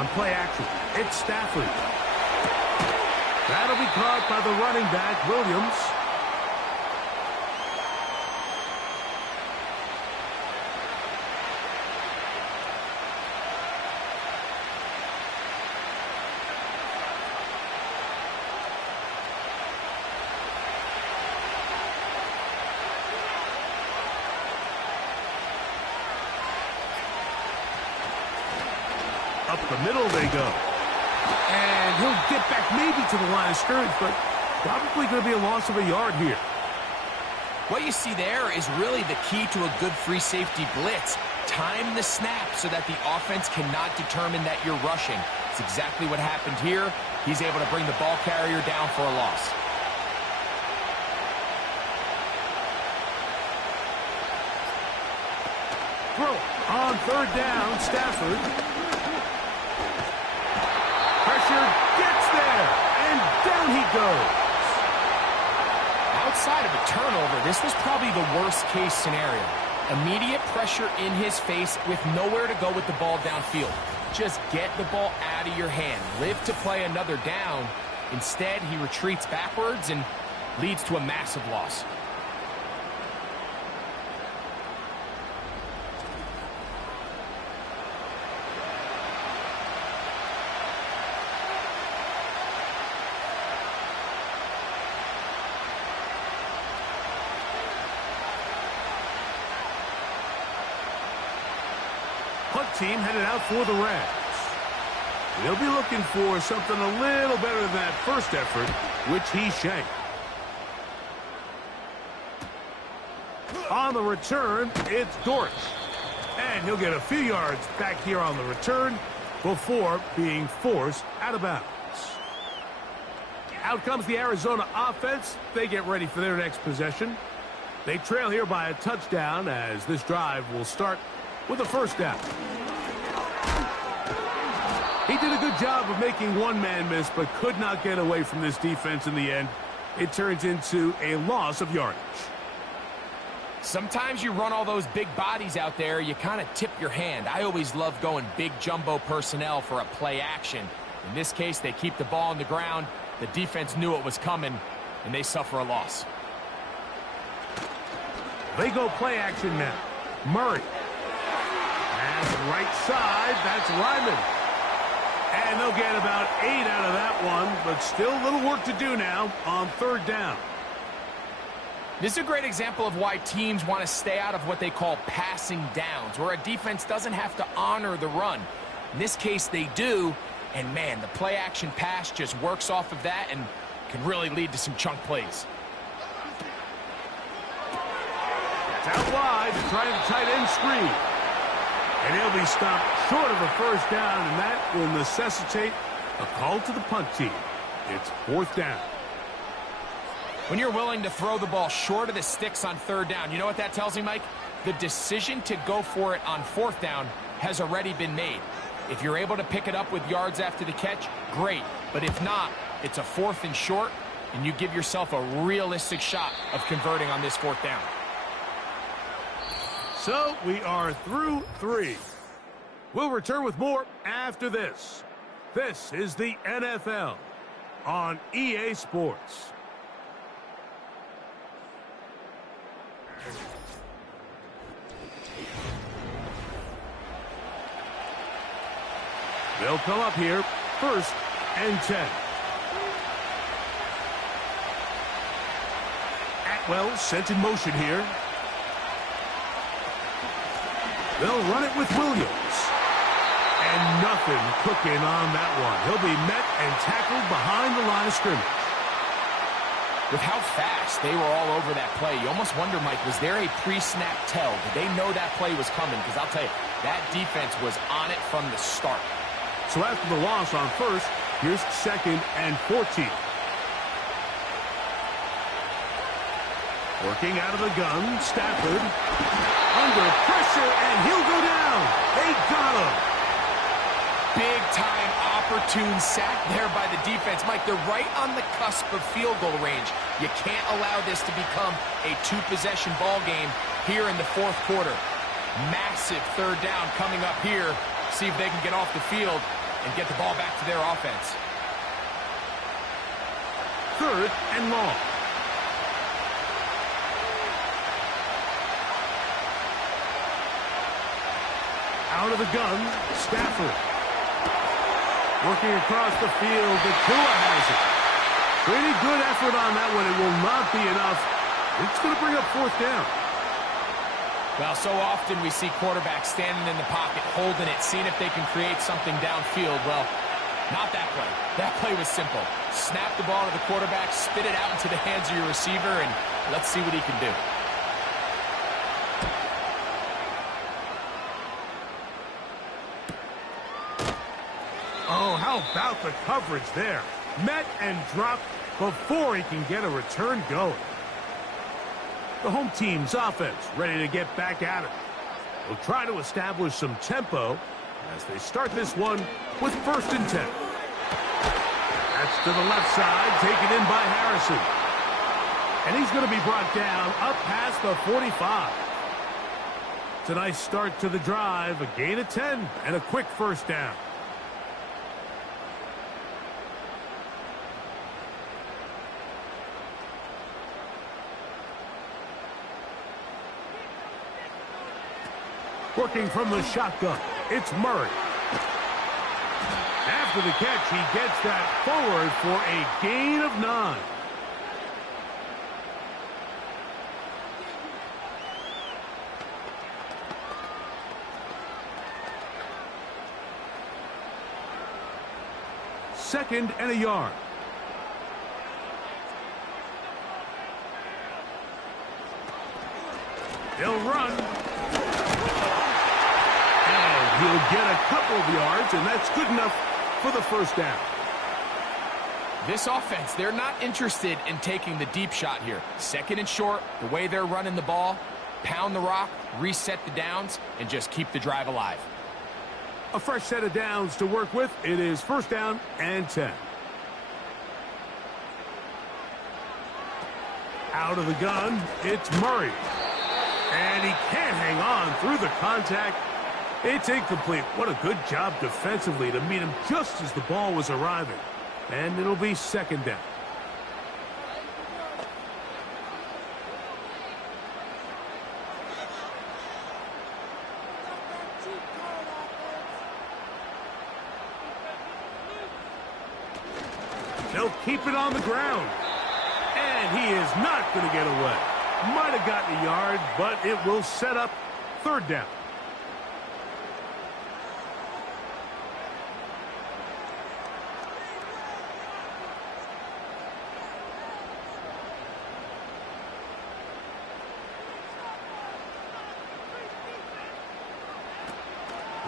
On play action, it's Stafford. That'll be caught by the running back, Williams. Up the middle they go. And he'll get back maybe to the line of scrimmage, but probably going to be a loss of a yard here. What you see there is really the key to a good free safety blitz. Time the snap so that the offense cannot determine that you're rushing. It's exactly what happened here. He's able to bring the ball carrier down for a loss. Throw on third down, Stafford. Pressure gets there, and down he goes. Outside of a turnover, this was probably the worst-case scenario. Immediate pressure in his face with nowhere to go with the ball downfield. Just get the ball out of your hand. Live to play another down. Instead, he retreats backwards and leads to a massive loss. Punt team headed out for the Rams. They'll be looking for something a little better than that first effort, which he shanked. On the return, it's Dortch. And he'll get a few yards back here on the return before being forced out of bounds. Out comes the Arizona offense. They get ready for their next possession. They trail here by a touchdown as this drive will start with a first down. He did a good job of making one man miss, but could not get away from this defense in the end. It turns into a loss of yardage. Sometimes you run all those big bodies out there, you kind of tip your hand. I always love going big jumbo personnel for a play action. In this case, they keep the ball on the ground. The defense knew it was coming, and they suffer a loss. They go play action now. Murray. And right side, that's Lyman. And they'll get about 8 out of that one, but still a little work to do now on third down. This is a great example of why teams want to stay out of what they call passing downs, where a defense doesn't have to honor the run. In this case, they do, and man, the play-action pass just works off of that and can really lead to some chunk plays. It's out wide, trying the tight end screen. And he'll be stopped short of a first down, and that will necessitate a call to the punt team. It's fourth down. When you're willing to throw the ball short of the sticks on third down, you know what that tells me, Mike? The decision to go for it on fourth down has already been made. If you're able to pick it up with yards after the catch, great. But if not, it's a fourth and short, and you give yourself a realistic shot of converting on this fourth down. So we are through 3. We'll return with more after this. This is the NFL on EA Sports. They'll come up here, 1st and 10. Atwell sent in motion here. They'll run it with Williams. And nothing cooking on that one. He'll be met and tackled behind the line of scrimmage. With how fast they were all over that play, you almost wonder, Mike, was there a pre-snap tell? Did they know that play was coming? Because I'll tell you, that defense was on it from the start. So after the loss on 1st, here's 2nd and 14. Working out of the gun, Stafford. Under pressure, and he'll go down. They got him. Big-time opportune sack there by the defense. Mike, they're right on the cusp of field goal range. You can't allow this to become a 2-possession ball game here in the 4th quarter. Massive third down coming up here. See if they can get off the field and get the ball back to their offense. 3rd and long. Out of the gun, Stafford. Working across the field, the Tua has it. Pretty good effort on that one. It will not be enough. It's going to bring up 4th down. Well, so often we see quarterbacks standing in the pocket, holding it, seeing if they can create something downfield. Well, not that play. That play was simple. Snap the ball to the quarterback, spit it out into the hands of your receiver, and let's see what he can do. Oh, how about the coverage there? Met and dropped before he can get a return going. The home team's offense ready to get back at it. They'll try to establish some tempo as they start this one with 1st and 10. That's to the left side, taken in by Harrison. And he's going to be brought down up past the 45. It's a nice start to the drive, a gain of 10, and a quick 1st down. Working from the shotgun, it's Murray. After the catch, he gets that forward for a gain of 9. Second and a yard. They'll run. And he'll get a couple of yards, and that's good enough for the 1st down. This offense, they're not interested in taking the deep shot here. 2nd and short, the way they're running the ball, pound the rock, reset the downs, and just keep the drive alive. A fresh set of downs to work with. It is 1st down and 10. Out of the gun, it's Murray. And he can't hang on through the contact. It's incomplete. What a good job defensively to meet him just as the ball was arriving. And it'll be 2nd down. They'll keep it on the ground. And he is not going to get away. Might have gotten a yard, but it will set up 3rd down.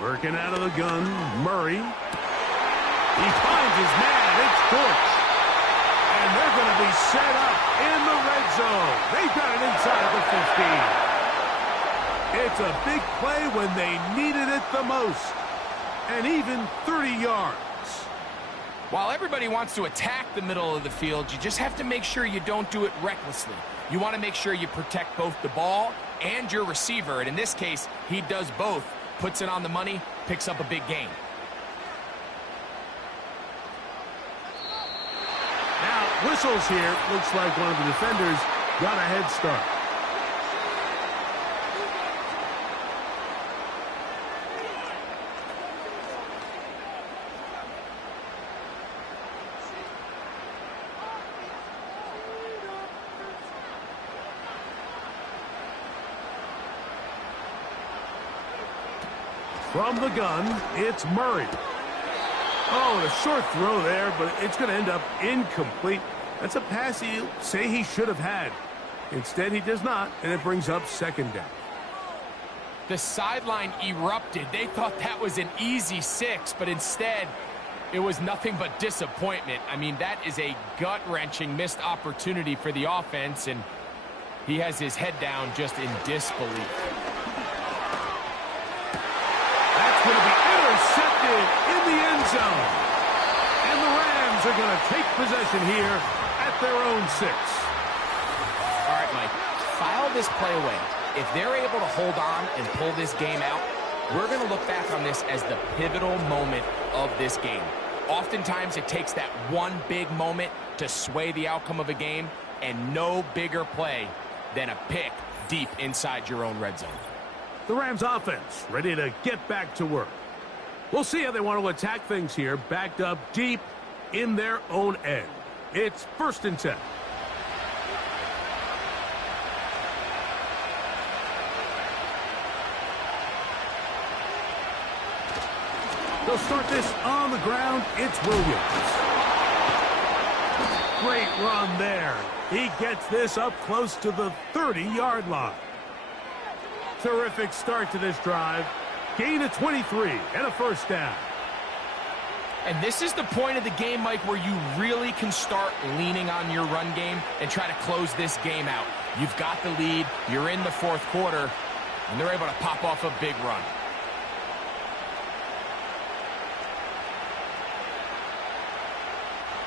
Working out of the gun, Murray. He finds his man. It's Dortch. And they're going to be set up in the red zone. They've got it inside the 15. It's a big play when they needed it the most. And even 30 yards. While everybody wants to attack the middle of the field, you just have to make sure you don't do it recklessly. You want to make sure you protect both the ball and your receiver. And in this case, he does both. Puts it on the money, picks up a big gain. Now, whistles here. Looks like one of the defenders got a head start. From the gun, it's Murray. Oh, and a short throw there, but it's going to end up incomplete. That's a pass he'll say he should have had. Instead, he does not, and it brings up 2nd down. The sideline erupted. They thought that was an easy 6, but instead, it was nothing but disappointment. I mean, that is a gut-wrenching missed opportunity for the offense, and he has his head down just in disbelief. Going to be intercepted in the end zone. And the Rams are going to take possession here at their own 6. All right, Mike, file this play away. If they're able to hold on and pull this game out, we're going to look back on this as the pivotal moment of this game. Oftentimes, it takes that one big moment to sway the outcome of a game, and no bigger play than a pick deep inside your own red zone. The Rams offense ready to get back to work. We'll see how they want to attack things here, backed up deep in their own end. It's 1st and 10. They'll start this on the ground. It's Williams. Great run there. He gets this up close to the 30-yard line. Terrific start to this drive. Gain of 23 and a 1st down. And this is the point of the game, Mike, where you really can start leaning on your run game and try to close this game out. You've got the lead. You're in the 4th quarter, and they're able to pop off a big run.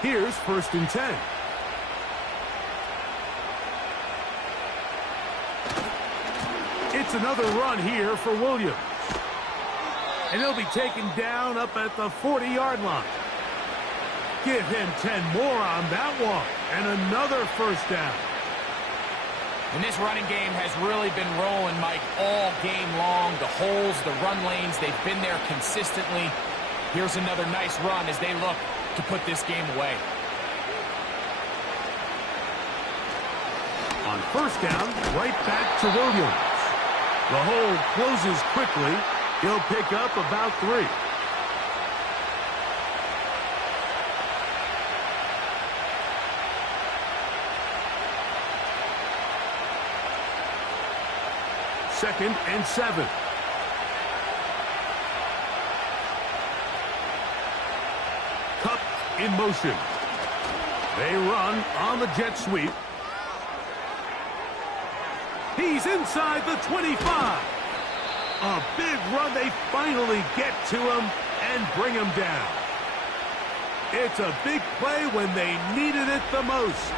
Here's 1st and 10. It's another run here for Williams. And he'll be taken down up at the 40-yard line. Give him 10 more on that one. And another 1st down. And this running game has really been rolling, Mike, all game long. The holes, the run lanes, they've been there consistently. Here's another nice run as they look to put this game away. On 1st down, right back to Williams. The hole closes quickly. He'll pick up about 3. Second and 7. Cup in motion. They run on the jet sweep. He's inside the 25. A big run. They finally get to him and bring him down. It's a big play when they needed it the most.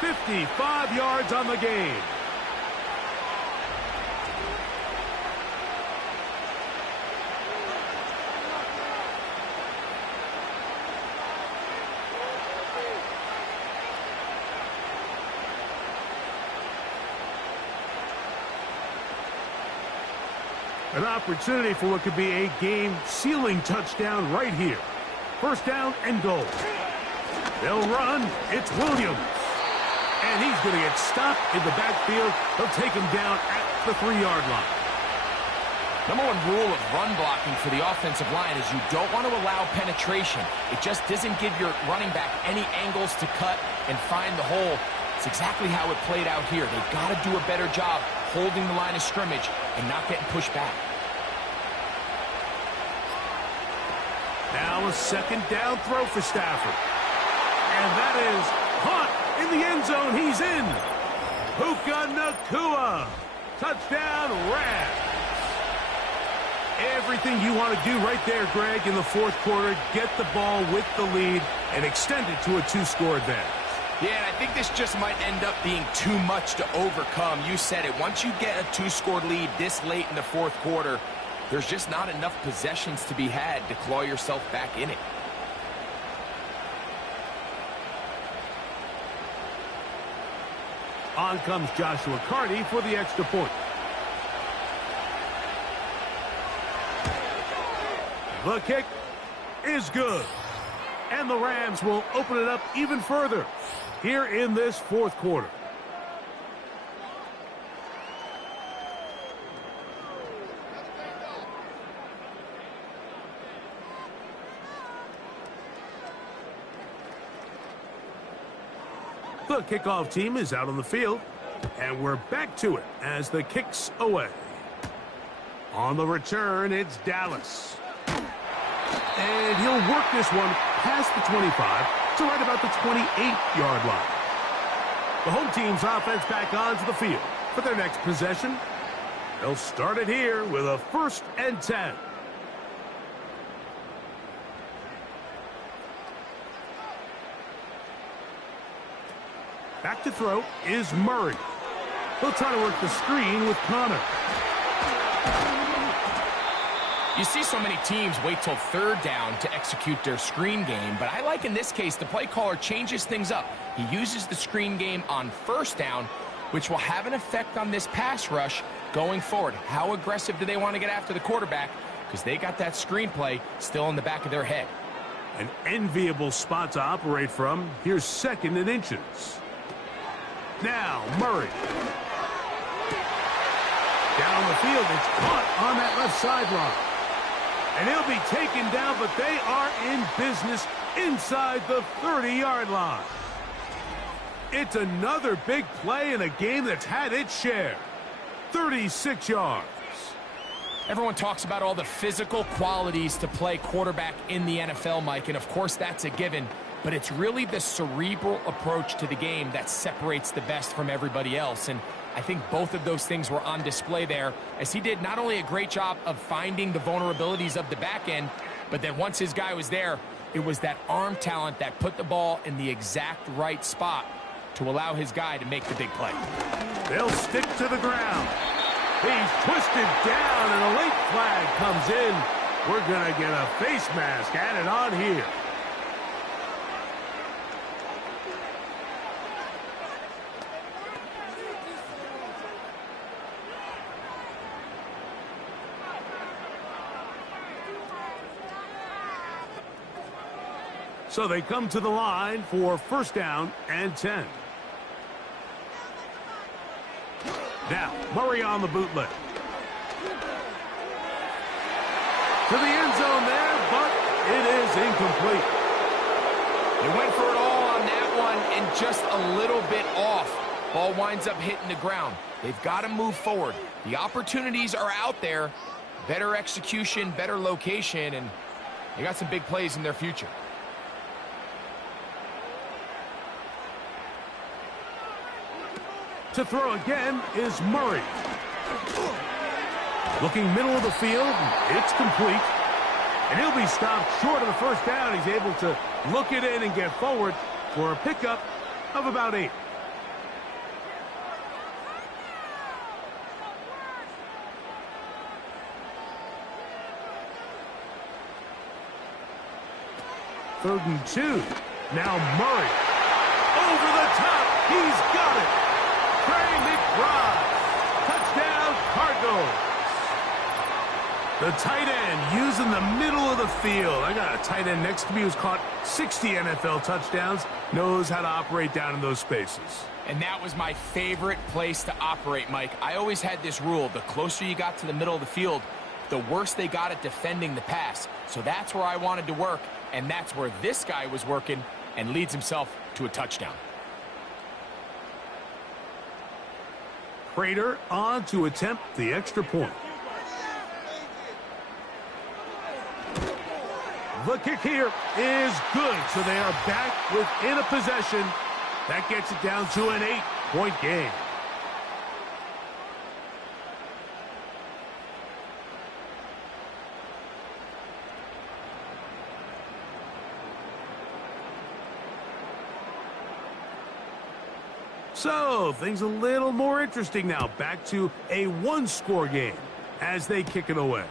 55 yards on the game. An opportunity for what could be a game-sealing touchdown right here. 1st down and goal. They'll run. It's Williams. And he's going to get stopped in the backfield. They'll take him down at the 3-yard line. Number 1 rule of run blocking for the offensive line is you don't want to allow penetration. It just doesn't give your running back any angles to cut and find the hole. It's exactly how it played out here. They've got to do a better job holding the line of scrimmage and not getting pushed back. Now a 2nd down throw for Stafford. And that is caught in the end zone. He's in. Puka Nacua. Touchdown, Rams. Everything you want to do right there, Greg, in the 4th quarter. Get the ball with the lead and extend it to a 2-score advantage. Yeah, and I think this just might end up being too much to overcome. You said it. Once you get a 2-score lead this late in the 4th quarter, there's just not enough possessions to be had to claw yourself back in it. On comes Joshua Carty for the extra point. The kick is good. And the Rams will open it up even further here in this 4th quarter. The kickoff team is out on the field, and we're back to it as the kick's away. On the return, it's Dallas. And he'll work this one past the 25 to right about the 28-yard line. The home team's offense back onto the field for their next possession. They'll start it here with a 1st and 10. Back to throw is Murray. He'll try to work the screen with Connor. You see so many teams wait till third down to execute their screen game, but I like in this case the play caller changes things up. He uses the screen game on first down, which will have an effect on this pass rush going forward. How aggressive do they want to get after the quarterback? Because they got that screen play still in the back of their head. An enviable spot to operate from. Here's 2nd and inches. Now, Murray. Down the field, it's caught on that left sideline. And he'll be taken down, but they are in business inside the 30-yard line. It's another big play in a game that's had its share. 36 yards. Everyone talks about all the physical qualities to play quarterback in the NFL, Mike, and of course that's a given, but it's really the cerebral approach to the game that separates the best from everybody else, and I think both of those things were on display there, as he did not only a great job of finding the vulnerabilities of the back end, but then once his guy was there, it was that arm talent that put the ball in the exact right spot to allow his guy to make the big play. They'll stick to the ground. He's twisted down, and a late flag comes in. We're going to get a face mask added on here. So they come to the line for 1st down and 10. Now, Murray on the bootleg. To the end zone there, but it is incomplete. They went for it all on that one and just a little bit off. Ball winds up hitting the ground. They've got to move forward. The opportunities are out there. Better execution, better location, and they got some big plays in their future. To throw again is Murray. Looking middle of the field, it's complete. And he'll be stopped short of the 1st down. He's able to look it in and get forward for a pickup of about 8. Third and 2. Now Murray. Over the top. He's got it. Trey McBride. Touchdown, Cardinals. The tight end using the middle of the field. I got a tight end next to me who's caught 60 NFL touchdowns, knows how to operate down in those spaces. And that was my favorite place to operate, Mike. I always had this rule: the closer you got to the middle of the field, the worse they got at defending the pass. So that's where I wanted to work, and that's where this guy was working and leads himself to a touchdown. Prater on to attempt the extra point. The kick here is good, so they are back within a possession. That gets it down to an 8-point game. So, things a little more interesting now. Back to a one-score game as they kick it away.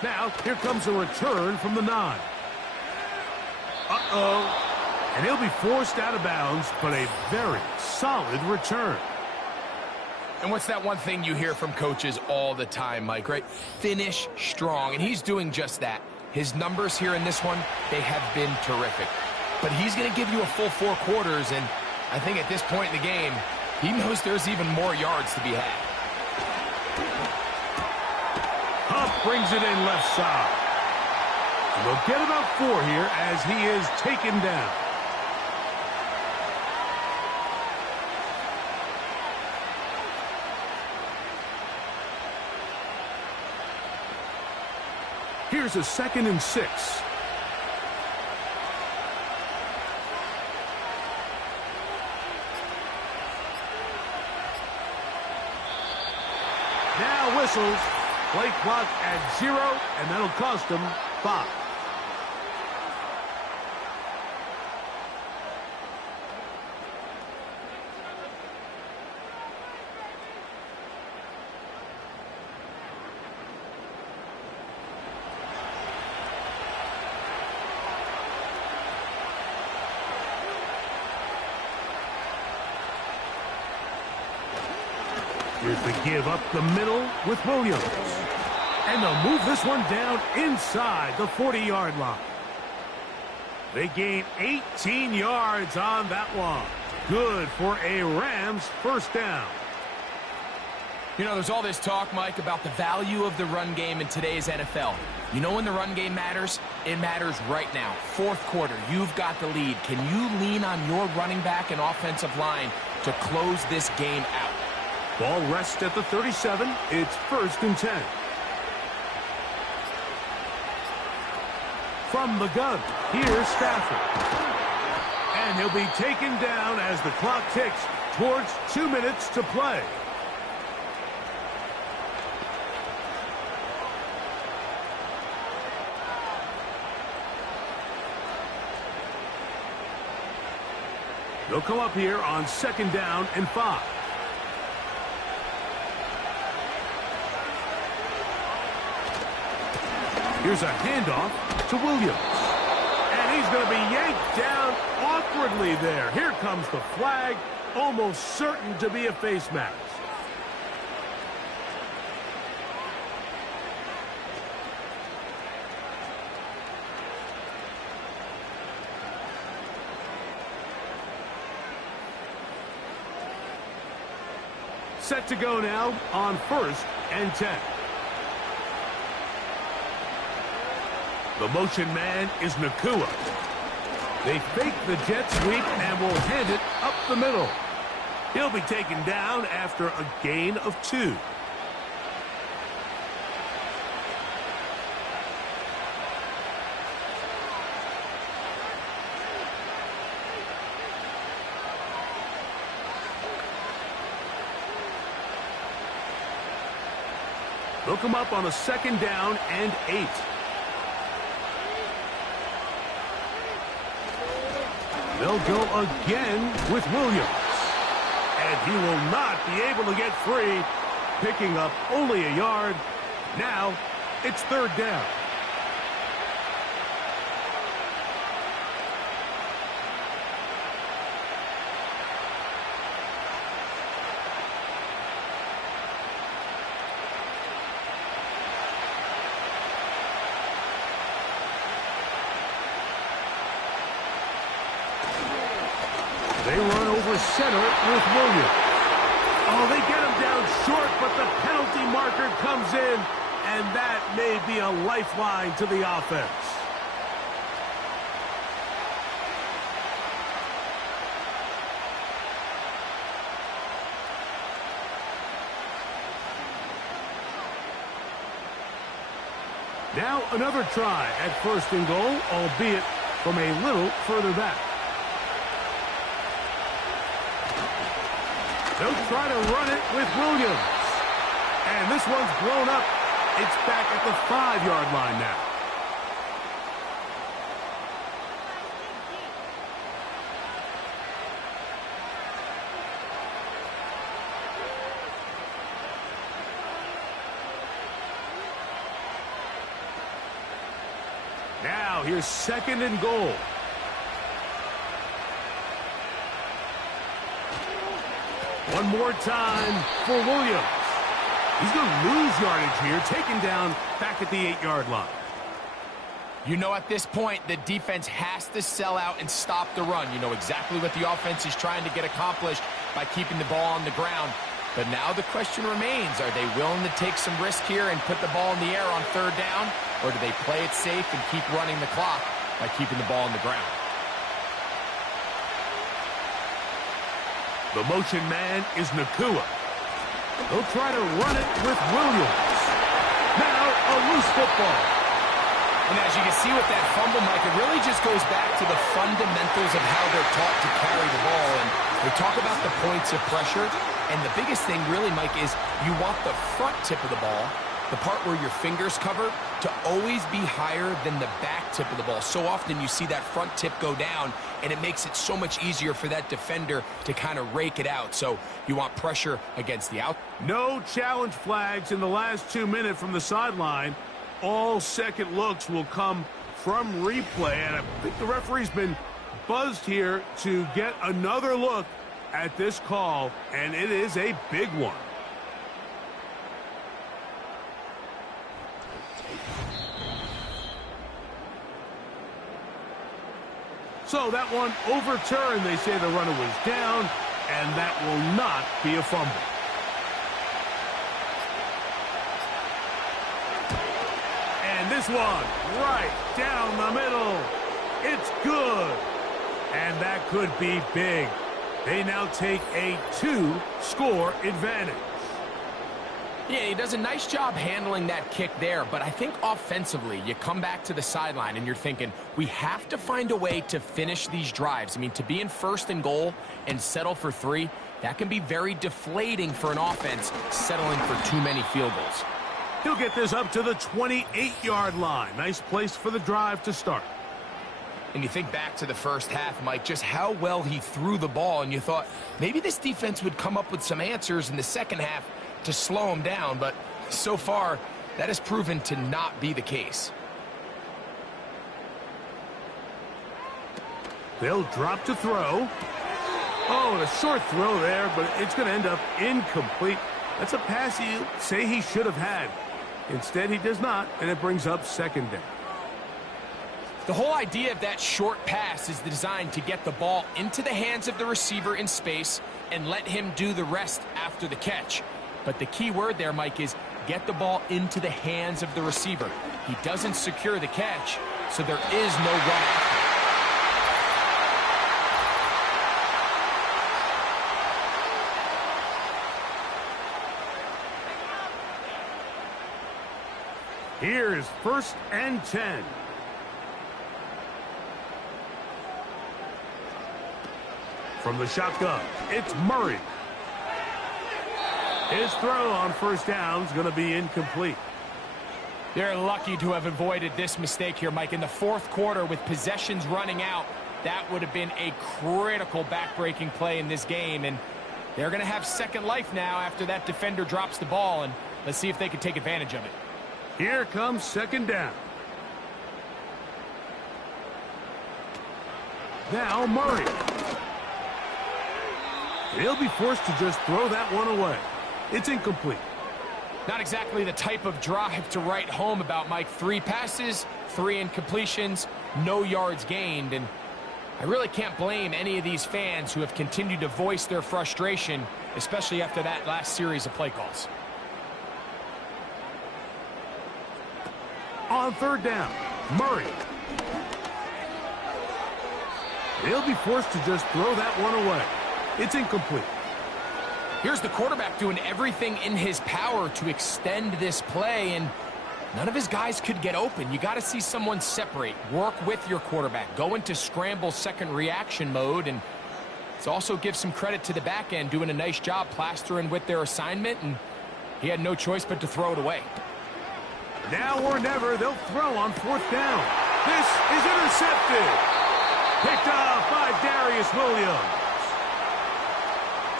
Now, here comes a return from the 9. Uh-oh. And he'll be forced out of bounds, but a very solid return. And what's that one thing you hear from coaches all the time, Mike, right? Finish strong, and he's doing just that. His numbers here in this one, they have been terrific. But he's going to give you a full 4 quarters, and I think at this point in the game, he knows there's even more yards to be had. Huff brings it in left side. And they'll get about 4 here as he is taken down. Here's a 2nd and 6. Now whistles. Play clock at 0, and that'll cost them 5. Here's the give up the middle with Williams. And they'll move this one down inside the 40-yard line. They gain 18 yards on that one. Good for a Rams first down. You know, there's all this talk, Mike, about the value of the run game in today's NFL. You know when the run game matters? It matters right now. Fourth quarter, you've got the lead. Can you lean on your running back and offensive line to close this game out? Ball rests at the 37. It's 1st and 10. From the gun, here's Stafford. And he'll be taken down as the clock ticks towards 2 minutes to play. They'll come up here on 2nd down and 5. Here's a handoff to Williams. And he's going to be yanked down awkwardly there. Here comes the flag, almost certain to be a face mask. Set to go now on 1st and 10. The motion man is Nakua. They fake the jet sweep and will hand it up the middle. He'll be taken down after a gain of 2. They'll come up on a 2nd down and 8. They'll go again with Williams. And he will not be able to get free, picking up only a yard. Now it's 3rd down. They run over center with Williams. Oh, they get him down short, but the penalty marker comes in, and that may be a lifeline to the offense. Now another try at 1st and goal, albeit from a little further back. They'll try to run it with Williams. And this one's blown up. It's back at the 5-yard line now. Now here's 2nd and goal. One more time for Williams. He's going to lose yardage here, taken down back at the 8-yard line. You know, at this point, the defense has to sell out and stop the run. You know exactly what the offense is trying to get accomplished by keeping the ball on the ground. But now the question remains, are they willing to take some risk here and put the ball in the air on 3rd down? Or do they play it safe and keep running the clock by keeping the ball on the ground? The motion man is Nakua. They'll try to run it with Williams. Now a loose football. And as you can see with that fumble, Mike, it really just goes back to the fundamentals of how they're taught to carry the ball. And they talk about the points of pressure. And the biggest thing really, Mike, is you want the front tip of the ball, the part where your fingers cover, to always be higher than the back tip of the ball. So often you see that front tip go down, and it makes it so much easier for that defender to kind of rake it out. So you want pressure against the out. No challenge flags in the last 2 minutes from the sideline. All second looks will come from replay, and I think the referee's been buzzed here to get another look at this call, and it is a big one. So that one overturned. They say the runner was down, and that will not be a fumble. And this one right down the middle. It's good. And that could be big. They now take a 2-score advantage. Yeah, he does a nice job handling that kick there, but I think offensively, you come back to the sideline and you're thinking, we have to find a way to finish these drives. I mean, to be in first and goal and settle for 3, that can be very deflating for an offense settling for too many field goals. He'll get this up to the 28-yard line. Nice place for the drive to start. And you think back to the first half, Mike, just how well he threw the ball, and you thought maybe this defense would come up with some answers in the second half to slow him down, but so far, that has proven to not be the case. They'll drop to throw. Oh, and a short throw there, but it's going to end up incomplete. That's a pass you say he should have had. Instead, he does not, and it brings up second down. The whole idea of that short pass is designed to get the ball into the hands of the receiver in space and let him do the rest after the catch. But the key word there, Mike, is get the ball into the hands of the receiver. He doesn't secure the catch, so there is no run after. Here's 1st and 10. From the shotgun, it's Murray. His throw on first down is going to be incomplete. They're lucky to have avoided this mistake here, Mike. In the fourth quarter, with possessions running out, that would have been a critical back-breaking play in this game. And they're going to have second life now after that defender drops the ball. And let's see if they can take advantage of it. Here comes second down. Now Murray. He'll be forced to just throw that one away. It's incomplete. Not exactly the type of drive to write home about, Mike. 3 passes, 3 incompletions, no yards gained. And I really can't blame any of these fans who have continued to voice their frustration, especially after that last series of play calls. On third down, Murray. He'll be forced to just throw that one away. It's incomplete. Here's the quarterback doing everything in his power to extend this play, and none of his guys could get open. You got to see someone separate, work with your quarterback, go into scramble second reaction mode, and let's also give some credit to the back end doing a nice job plastering with their assignment, and he had no choice but to throw it away. Now or never, they'll throw on fourth down. This is intercepted. Picked off by Darius Williams.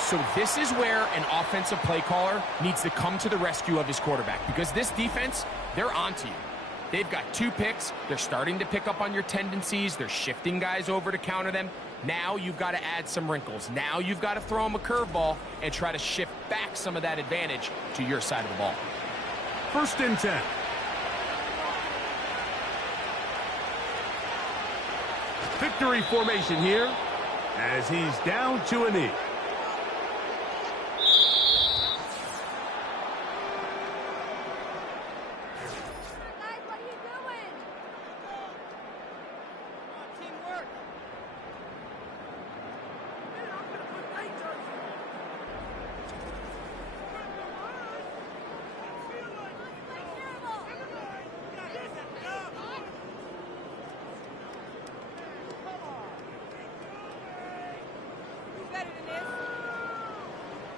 So this is where an offensive play caller needs to come to the rescue of his quarterback, because this defense, they're onto you. They've got 2 picks. They're starting to pick up on your tendencies. They're shifting guys over to counter them. Now you've got to add some wrinkles. Now you've got to throw them a curveball and try to shift back some of that advantage to your side of the ball. 1st and 10. Victory formation here as he's down to a knee.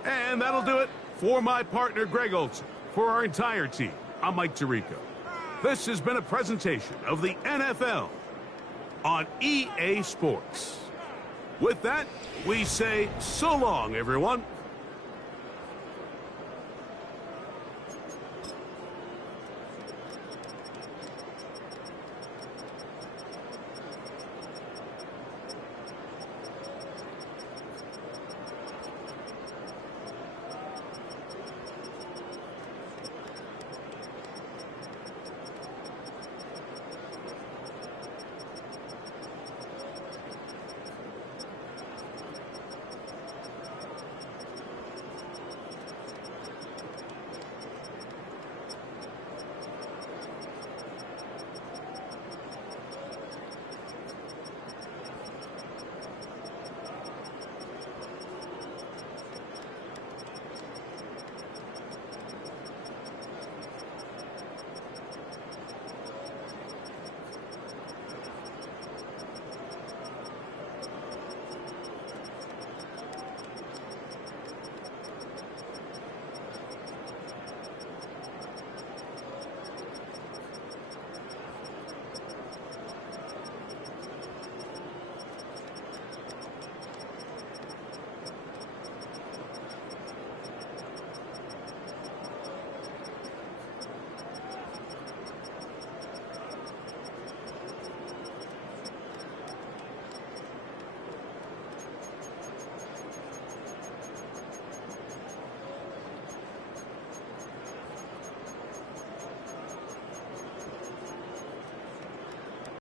And that'll do it for my partner, Greg Olson. For our entire team, I'm Mike Tirico. This has been a presentation of the NFL on EA Sports. With that, we say so long, everyone.